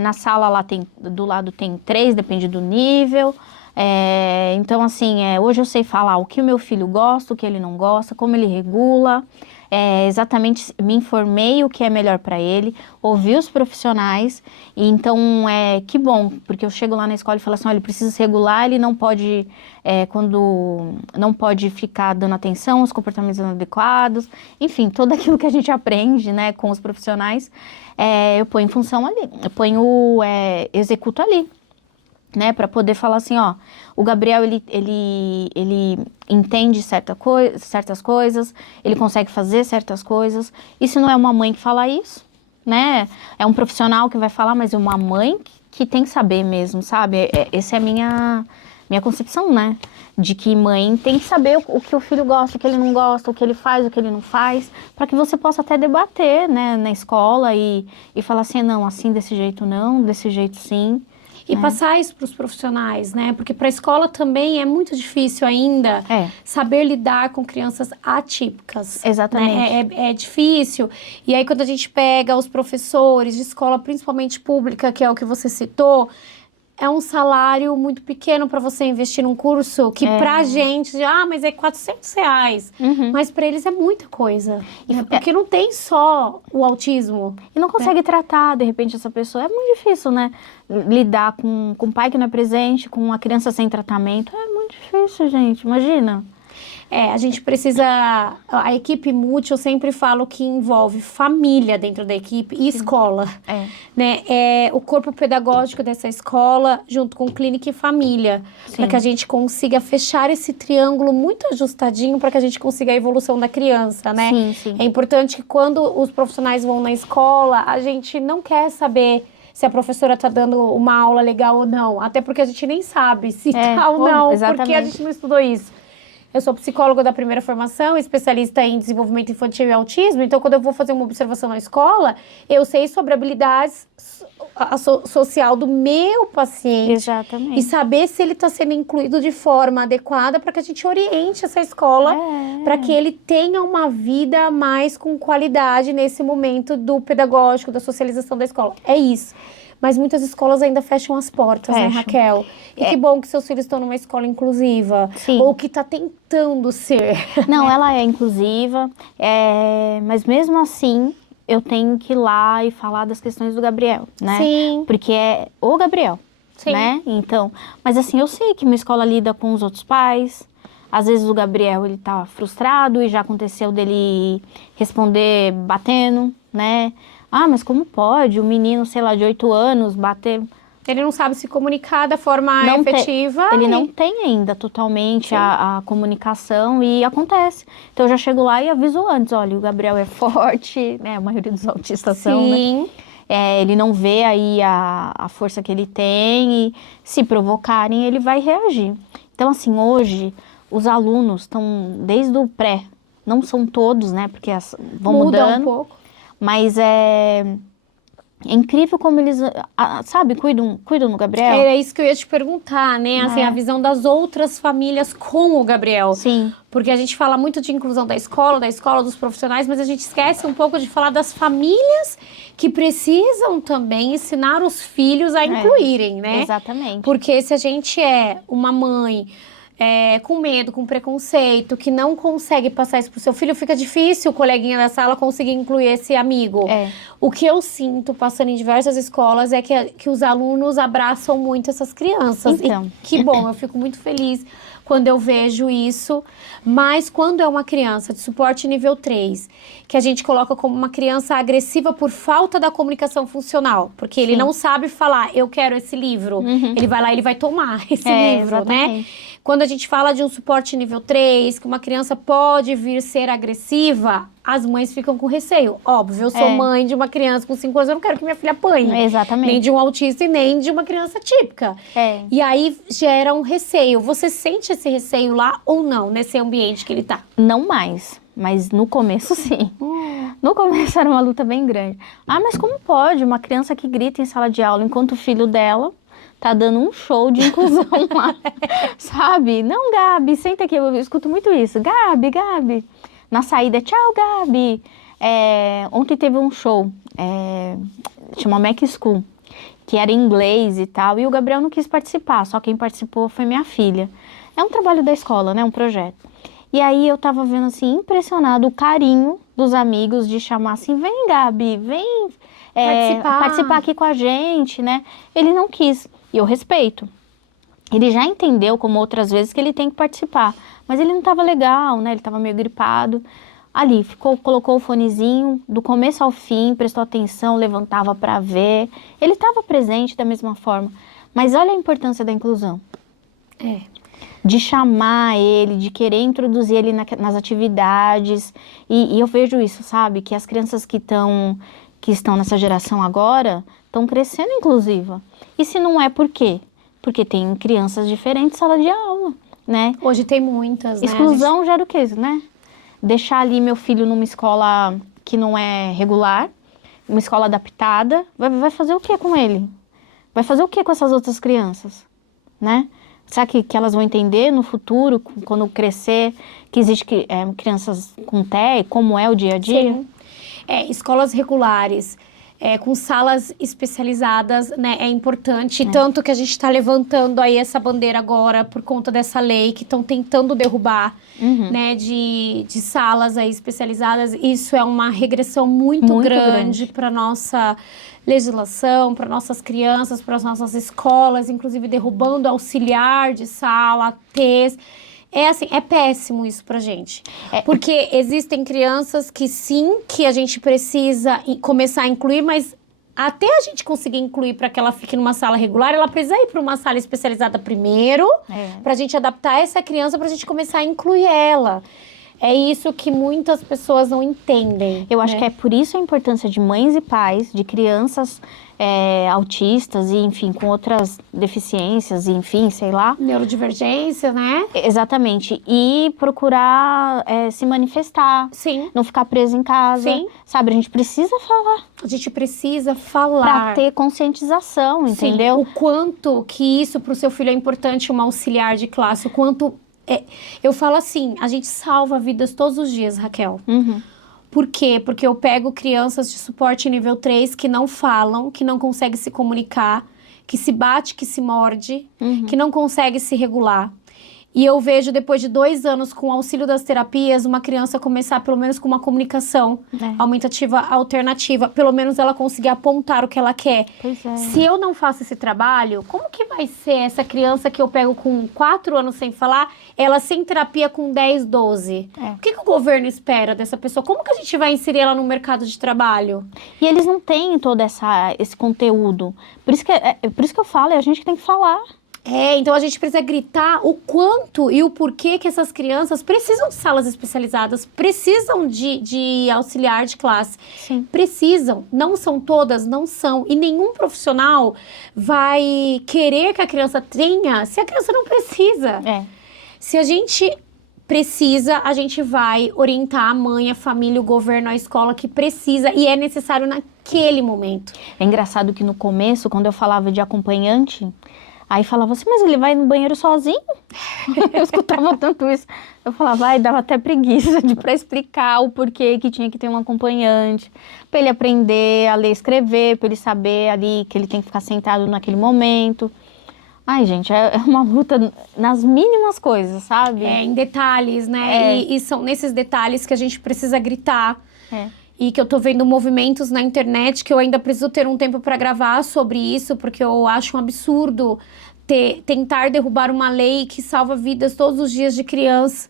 Na sala lá do lado tem 3, depende do nível. Então, assim, hoje eu sei falar o que o meu filho gosta, o que ele não gosta, como ele regula. exatamente me informei o que é melhor para ele, ouvi os profissionais, e então que bom, porque eu chego lá na escola e falo assim, olha, ele precisa se regular, ele não pode, não pode ficar dando atenção aos comportamentos inadequados, enfim, tudo aquilo que a gente aprende, né, com os profissionais, eu ponho em função ali, executo ali. Né, para poder falar assim, ó, o Gabriel, ele entende certas coisas, ele consegue fazer certas coisas, e se não é uma mãe que fala isso, né, é um profissional que vai falar, mas é uma mãe que tem que saber mesmo, sabe, essa é a minha concepção, né, de que mãe tem que saber o que o filho gosta, o que ele não gosta, o que ele faz, o que ele não faz, para que você possa até debater, né, na escola e falar assim, não, assim desse jeito não, desse jeito sim. E passar isso para os profissionais, né? Porque para a escola também é muito difícil ainda saber lidar com crianças atípicas. Exatamente. Né? É difícil. E aí quando a gente pega os professores de escola, principalmente pública, que é o que você citou, é um salário muito pequeno para você investir num curso que pra gente, mas é R$400. Uhum. Mas para eles é muita coisa. Né? Porque não tem só o autismo. E não consegue tratar, de repente, essa pessoa. É muito difícil, né? Lidar com um pai que não é presente, com uma criança sem tratamento. É muito difícil, gente. Imagina. A gente precisa... A equipe multi, eu sempre falo que envolve família dentro da equipe e escola. Né? O corpo pedagógico dessa escola, junto com clínica e família. Para que a gente consiga fechar esse triângulo muito ajustadinho para que a gente consiga a evolução da criança, né? Sim, sim. É importante que quando os profissionais vão na escola, a gente não quer saber se a professora está dando uma aula legal ou não. Até porque a gente nem sabe se tá ou não, exatamente. porque a gente não estudou isso. Eu sou psicóloga da primeira formação, especialista em desenvolvimento infantil e autismo, então quando eu vou fazer uma observação na escola, eu sei sobre habilidades social do meu paciente. Exatamente. E saber se ele está sendo incluído de forma adequada para que a gente oriente essa escola, para que ele tenha uma vida mais com qualidade nesse momento do pedagógico, da socialização da escola. É isso. Mas muitas escolas ainda fecham as portas, né, Raquel? E que bom que seus filhos estão numa escola inclusiva. Sim. Ou que está tentando ser. Não, ela é inclusiva, mas mesmo assim, eu tenho que ir lá e falar das questões do Gabriel, né? Sim. Porque é o Gabriel, né? Então, mas assim, eu sei que uma escola lida com os outros pais. Às vezes o Gabriel, ele tá frustrado e já aconteceu dele responder batendo, né? Mas como pode? O menino, sei lá, de 8 anos bater... Ele não sabe se comunicar da forma efetiva. Ele não tem ainda totalmente a comunicação e acontece. Então eu já chego lá e aviso antes, olha, o Gabriel é forte, né? A maioria dos autistas são, né? Ele não vê aí a força que ele tem e se provocarem, ele vai reagir. Então assim, hoje os alunos estão desde o pré, não são todos, né? Porque vão mudando. Um pouco. Mas é incrível como eles, sabe, cuidam do Gabriel. Era isso que eu ia te perguntar, né? Assim, a visão das outras famílias com o Gabriel. Sim. Porque a gente fala muito de inclusão da escola dos profissionais, mas a gente esquece um pouco de falar das famílias que precisam também ensinar os filhos a incluírem, né? Exatamente. Porque se a gente é uma mãe... com medo, com preconceito, que não consegue passar isso pro seu filho, fica difícil o coleguinha da sala conseguir incluir esse amigo. O que eu sinto passando em diversas escolas é que os alunos abraçam muito essas crianças. Então. E que bom, eu fico muito feliz quando eu vejo isso. Mas quando é uma criança de suporte nível 3, que a gente coloca como uma criança agressiva por falta da comunicação funcional, porque ele não sabe falar, eu quero esse livro. Ele vai lá e ele vai tomar esse livro, exatamente. né? Quando a gente fala de um suporte nível 3, que uma criança pode vir ser agressiva, as mães ficam com receio. Óbvio, eu sou mãe de uma criança com 5 anos, eu não quero que minha filha apanhe. Exatamente. Nem de um autista e nem de uma criança típica. E aí gera um receio. Você sente esse receio lá ou não, nesse ambiente que ele tá? Não mais, mas no começo sim. No começo era uma luta bem grande. Mas como pode uma criança que grita em sala de aula enquanto o filho dela tá dando um show de inclusão lá, sabe? Não, Gabi, senta aqui, eu escuto muito isso. Gabi. Na saída, tchau, Gabi. Ontem teve um show, chama Mac School, que era em inglês e tal, e o Gabriel não quis participar, só quem participou foi minha filha. É um trabalho da escola, né? Um projeto. E aí eu tava vendo, assim, impressionado o carinho dos amigos de chamar assim, vem Gabi, vem participar aqui com a gente, né? Ele não quis, e eu respeito. Ele já entendeu, como outras vezes, que ele tem que participar, mas ele não estava legal, né? Ele estava meio gripado. Ali, colocou o fonezinho, do começo ao fim, prestou atenção, levantava para ver. Ele estava presente da mesma forma. Mas olha a importância da inclusão. De chamar ele, de querer introduzir ele nas atividades. E eu vejo isso, sabe? Que as crianças que estão nessa geração agora estão crescendo inclusiva. E se não é, por quê? Porque tem crianças diferentes em sala de aula, né? Hoje tem muitas, né? Exclusão gera o quê, né? Deixar ali meu filho numa escola que não é regular, uma escola adaptada, vai fazer o que com ele? Vai fazer o que com essas outras crianças, né? Será que elas vão entender no futuro, quando crescer, que existe crianças com TEA, como é o dia a dia? Sim. Escolas regulares, com salas especializadas, né, é importante. Tanto que a gente está levantando aí essa bandeira agora por conta dessa lei que estão tentando derrubar, né, de salas aí especializadas. Isso é uma regressão muito grande para nossa legislação, para nossas crianças, para as nossas escolas, inclusive derrubando auxiliar de sala, TES. É péssimo isso pra gente. Porque existem crianças que sim, que a gente precisa começar a incluir, mas até a gente conseguir incluir para que ela fique numa sala regular, ela precisa ir para uma sala especializada primeiro, pra gente adaptar essa criança, pra gente começar a incluir ela. É isso que muitas pessoas não entendem. Eu acho que é por isso a importância de mães e pais, de crianças autistas e, enfim, com outras deficiências, e, enfim, sei lá. Neurodivergência, né? Exatamente. E procurar se manifestar. Sim. Não ficar preso em casa. Sim. Sabe, a gente precisa falar. A gente precisa falar. Pra ter conscientização, entendeu? Sim. O quanto que isso pro seu filho é importante, uma auxiliar de classe. O quanto... eu falo assim, a gente salva vidas todos os dias, Raquel. Por quê? Porque eu pego crianças de suporte nível 3 que não falam, que não conseguem se comunicar, que se bate, que se morde, que não consegue se regular. E eu vejo, depois de 2 anos, com o auxílio das terapias, uma criança começar, pelo menos, com uma comunicação aumentativa alternativa. Pelo menos ela conseguir apontar o que ela quer. Pois é. Se eu não faço esse trabalho, como que vai ser essa criança que eu pego com 4 anos sem falar, ela sem terapia com 10, 12? O que o governo espera dessa pessoa? Como que a gente vai inserir ela no mercado de trabalho? E eles não têm todo esse conteúdo. Por isso que eu falo, é a gente que tem que falar. Então a gente precisa gritar o quanto e o porquê que essas crianças precisam de salas especializadas, precisam de auxiliar de classe. Sim. Precisam. Não são todas, não são. E nenhum profissional vai querer que a criança tenha se a criança não precisa. Se a gente precisa, a gente vai orientar a mãe, a família, o governo, a escola que precisa e é necessário naquele momento. É engraçado que no começo, quando eu falava de acompanhante... Aí falava assim, mas ele vai no banheiro sozinho? Eu escutava tanto isso. Eu falava, dava até preguiça pra explicar o porquê que tinha que ter um acompanhante. Pra ele aprender a ler e escrever, pra ele saber ali que ele tem que ficar sentado naquele momento. Ai, gente, é uma luta nas mínimas coisas, sabe? Em detalhes, né? E são nesses detalhes que a gente precisa gritar. E que eu tô vendo movimentos na internet que eu ainda preciso ter um tempo para gravar sobre isso, porque eu acho um absurdo tentar derrubar uma lei que salva vidas todos os dias de criança.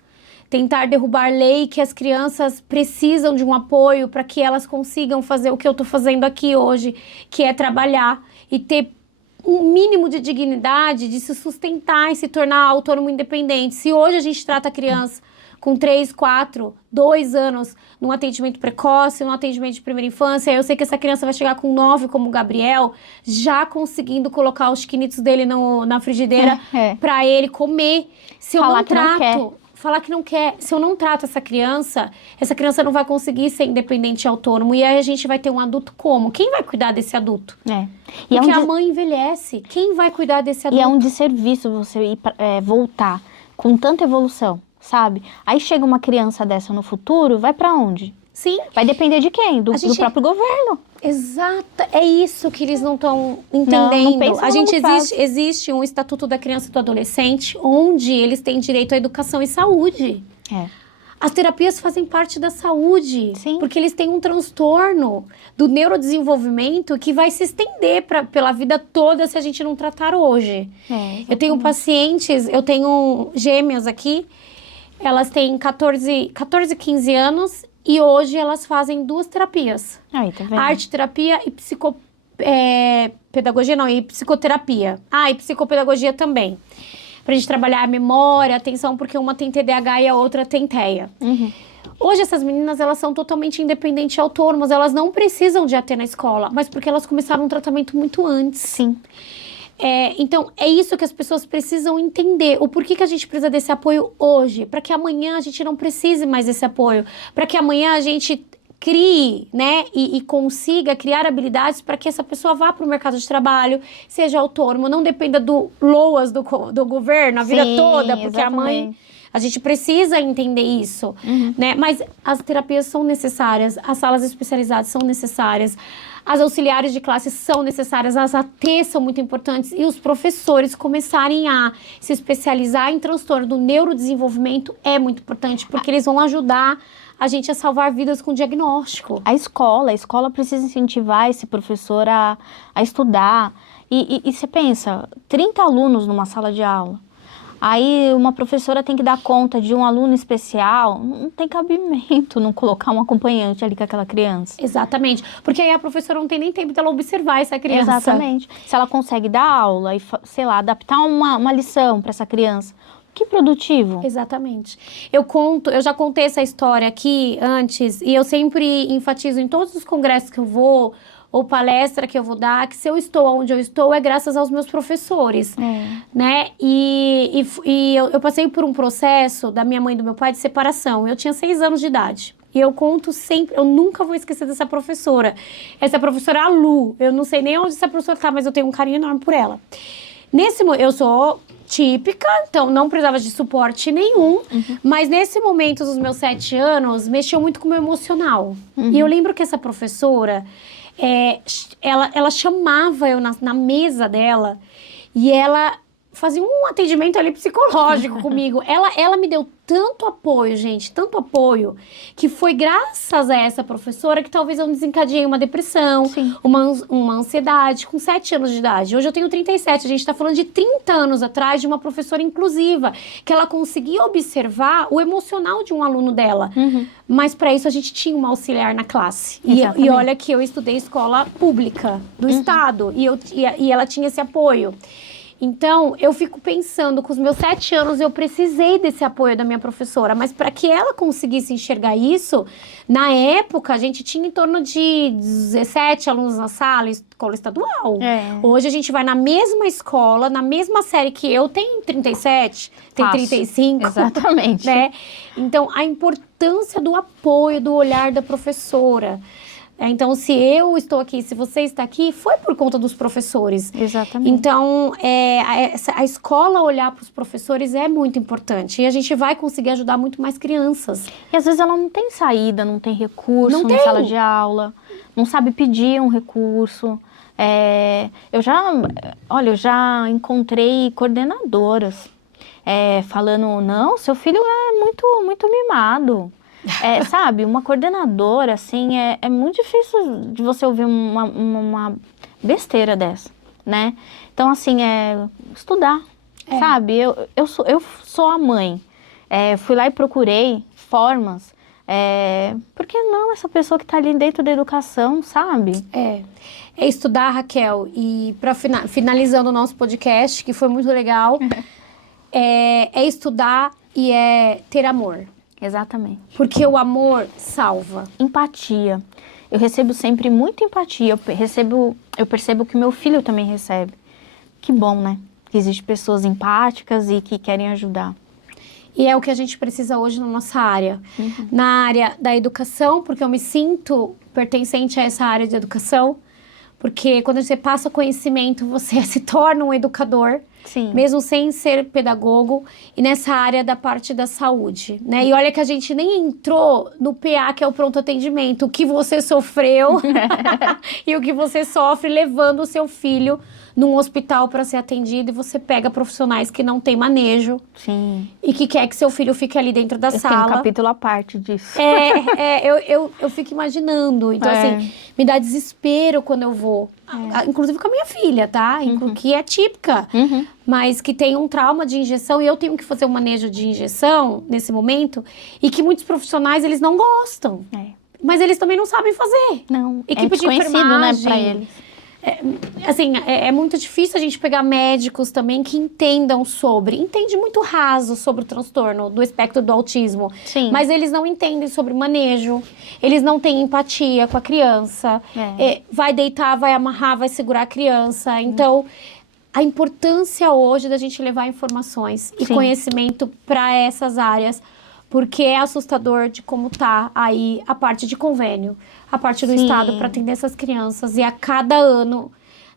Tentar derrubar lei que as crianças precisam de um apoio para que elas consigam fazer o que eu tô fazendo aqui hoje, que é trabalhar e ter um mínimo de dignidade, de se sustentar e se tornar autônomo e independente. Se hoje a gente trata a criança com 3, 4, 2 anos num atendimento precoce, num atendimento de primeira infância, eu sei que essa criança vai chegar com 9, como o Gabriel, já conseguindo colocar os chiquinitos dele na frigideira para ele comer. Se eu não trato, falar que não quer. Se eu não trato essa criança não vai conseguir ser independente e autônomo. E aí a gente vai ter um adulto como? Quem vai cuidar desse adulto? Porque a mãe envelhece. Quem vai cuidar desse adulto? E é um desserviço você voltar com tanta evolução. Sabe? Aí chega uma criança dessa no futuro, vai pra onde? Sim. Vai depender de quem? Do próprio governo. Exato. É isso que eles não estão entendendo. Existe um Estatuto da Criança e do Adolescente, onde eles têm direito à educação e saúde. As terapias fazem parte da saúde, Sim. porque eles têm um transtorno do neurodesenvolvimento que vai se estender pela vida toda se a gente não tratar hoje. Eu tenho pacientes, eu tenho gêmeas aqui, elas têm 14, 15 anos e hoje elas fazem 2 terapias. Aí, tá vendo? Arte-terapia e pedagogia não, e psicoterapia. E psicopedagogia também. Pra gente trabalhar a memória, a atenção, porque uma tem TDAH e a outra tem TEA. Hoje essas meninas, elas são totalmente independentes e autônomas, elas não precisam de AT na escola, mas porque elas começaram um tratamento muito antes. Sim. Então, é isso que as pessoas precisam entender. O porquê que a gente precisa desse apoio hoje, para que amanhã a gente não precise mais desse apoio, para que amanhã a gente crie, né, e consiga criar habilidades para que essa pessoa vá para o mercado de trabalho, seja autônomo, não dependa do LOAS do governo a vida toda, porque a gente precisa entender isso, né? Mas as terapias são necessárias, as salas especializadas são necessárias, as auxiliares de classe são necessárias, as ATs são muito importantes e os professores começarem a se especializar em transtorno do neurodesenvolvimento é muito importante, porque eles vão ajudar a gente a salvar vidas com diagnóstico. A escola precisa incentivar esse professor a estudar. E você pensa, 30 alunos numa sala de aula. Aí uma professora tem que dar conta de um aluno especial, não tem cabimento não colocar um acompanhante ali com aquela criança. Exatamente, porque aí a professora não tem nem tempo dela observar essa criança. Exatamente. Se ela consegue dar aula e, sei lá, adaptar uma lição para essa criança, que produtivo. Exatamente. Eu já contei essa história aqui antes, e eu sempre enfatizo em todos os congressos que eu vou, ou palestra que eu vou dar, que se eu estou onde eu estou é graças aos meus professores, né? E eu passei por um processo da minha mãe e do meu pai de separação. Eu tinha 6 anos de idade. E eu conto sempre, eu nunca vou esquecer dessa professora. Essa professora é a Lu. Eu não sei nem onde essa professora tá, mas eu tenho um carinho enorme por ela. Eu sou típica, então não precisava de suporte nenhum, mas nesse momento dos meus 7 anos, mexeu muito com o meu emocional. E eu lembro que essa professora, ela chamava eu na mesa dela e ela fazia um atendimento ali psicológico comigo. Ela me deu tanto apoio, gente, tanto apoio, que foi graças a essa professora que talvez eu desencadeei uma depressão, uma ansiedade com 7 anos de idade. Hoje eu tenho 37, a gente tá falando de 30 anos atrás de uma professora inclusiva, que ela conseguia observar o emocional de um aluno dela. Mas para isso a gente tinha uma auxiliar na classe. E olha que eu estudei escola pública do estado, e ela tinha esse apoio. Então, eu fico pensando, com os meus 7 anos, eu precisei desse apoio da minha professora, mas para que ela conseguisse enxergar isso, na época, a gente tinha em torno de 17 alunos na sala, escola estadual. Hoje, a gente vai na mesma escola, na mesma série que eu, tem 37, tem 35. Exatamente. Né? Então, a importância do apoio, do olhar da professora. Então, se eu estou aqui, se você está aqui, foi por conta dos professores. Exatamente. Então, a escola olhar para os professores é muito importante. E a gente vai conseguir ajudar muito mais crianças. E às vezes ela não tem saída, não tem recurso na sala de aula, não sabe pedir um recurso. Eu já encontrei coordenadoras falando, não, seu filho é muito mimado. Sabe, uma coordenadora, assim, é muito difícil de você ouvir uma besteira dessa, né? Então, assim, estudar, sabe? Eu sou a mãe, fui lá e procurei formas, por que não essa pessoa que está ali dentro da educação, sabe? É estudar, Raquel, e para finalizando o nosso podcast, que foi muito legal, é estudar e ter amor. Exatamente. Porque o amor salva. Empatia. Eu recebo sempre muita empatia. Eu percebo que o meu filho também recebe. Que bom, né? Que existem pessoas empáticas e que querem ajudar. E é o que a gente precisa hoje na nossa área. Na área da educação, porque eu me sinto pertencente a essa área de educação. Porque quando você passa conhecimento, você se torna um educador. Sim. mesmo sem ser pedagogo, e nessa área da parte da saúde, né? E olha que a gente nem entrou no PA, que é o pronto atendimento, o que você sofreu e o que você sofre levando o seu filho num hospital para ser atendido, e você pega profissionais que não têm manejo Sim. e que quer que seu filho fique ali dentro da Eu sala. tenho um capítulo à parte disso. Eu fico imaginando. Então, assim, me dá desespero quando eu vou. Inclusive com a minha filha, tá? Que é típica. Mas que tem um trauma de injeção e eu tenho que fazer um manejo de injeção nesse momento. E que muitos profissionais, eles não gostam. Mas eles também não sabem fazer. Não, Equipe é desconhecido, de enfermagem, né, pra eles. É muito difícil a gente pegar médicos também que entendam entende muito raso sobre o transtorno do espectro do autismo. Sim. Mas eles não entendem sobre manejo, eles não têm empatia com a criança. Vai deitar, vai amarrar, vai segurar a criança. Então, a importância hoje da gente levar informações e conhecimento para essas áreas, porque é assustador de como tá aí a parte de convênio, a parte do Estado para atender essas crianças. E a cada ano,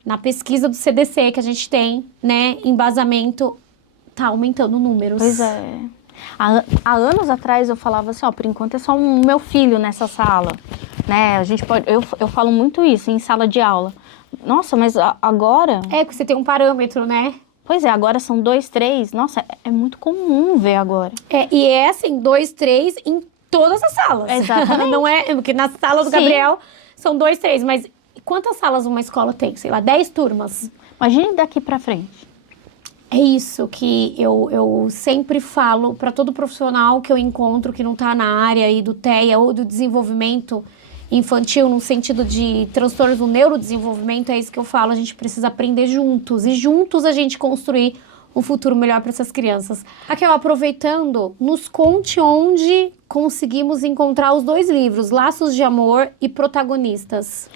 na pesquisa do CDC que a gente tem, né, embasamento, tá aumentando números. Pois é. Há anos atrás eu falava assim, por enquanto é só um meu filho nessa sala, né? A gente pode, eu falo muito isso em sala de aula. Nossa, mas agora... Porque você tem um parâmetro, né? Pois é, agora são 2, 3. Nossa, é muito comum ver agora. E é assim, 2, 3 em todas as salas. Exatamente. Não é, porque na sala do Gabriel são 2, 3, mas quantas salas uma escola tem? Sei lá, 10 turmas. Imagine daqui pra frente. É isso que eu sempre falo para todo profissional que eu encontro que não tá na área aí do TEA ou do desenvolvimento infantil, no sentido de transtornos do neurodesenvolvimento. É isso que eu falo, a gente precisa aprender juntos e juntos a gente construir um futuro melhor para essas crianças. Raquel, aproveitando, nos conte onde conseguimos encontrar os 2 livros, Laços de Amor e Protagonistas.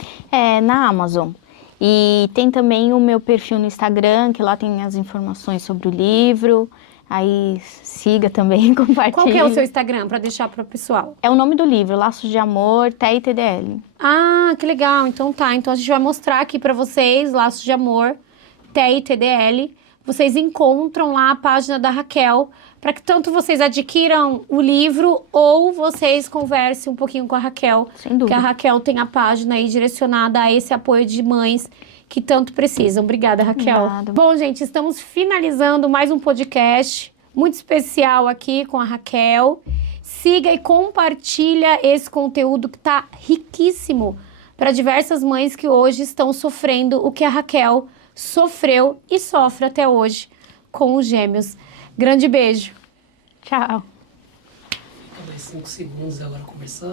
Na Amazon. E tem também o meu perfil no Instagram, que lá tem as informações sobre o livro. Aí siga também, compartilhe. Qual que é o seu Instagram, para deixar para o pessoal? É o nome do livro, Laços de Amor, TEA e TDL. Ah, que legal. Então tá. Então a gente vai mostrar aqui para vocês, Laços de Amor, TEA e TDL. Vocês encontram lá a página da Raquel, para que tanto vocês adquiram o livro ou vocês conversem um pouquinho com a Raquel. Sem dúvida. Que a Raquel tem a página aí direcionada a esse apoio de mães que tanto precisam. Obrigada, Raquel. Obrigada. Bom, gente, estamos finalizando mais um podcast muito especial aqui com a Raquel. Siga e compartilha esse conteúdo que está riquíssimo para diversas mães que hoje estão sofrendo o que a Raquel sofreu e sofre até hoje com os gêmeos. Grande beijo. Tchau. Fica mais 5 segundos agora conversando.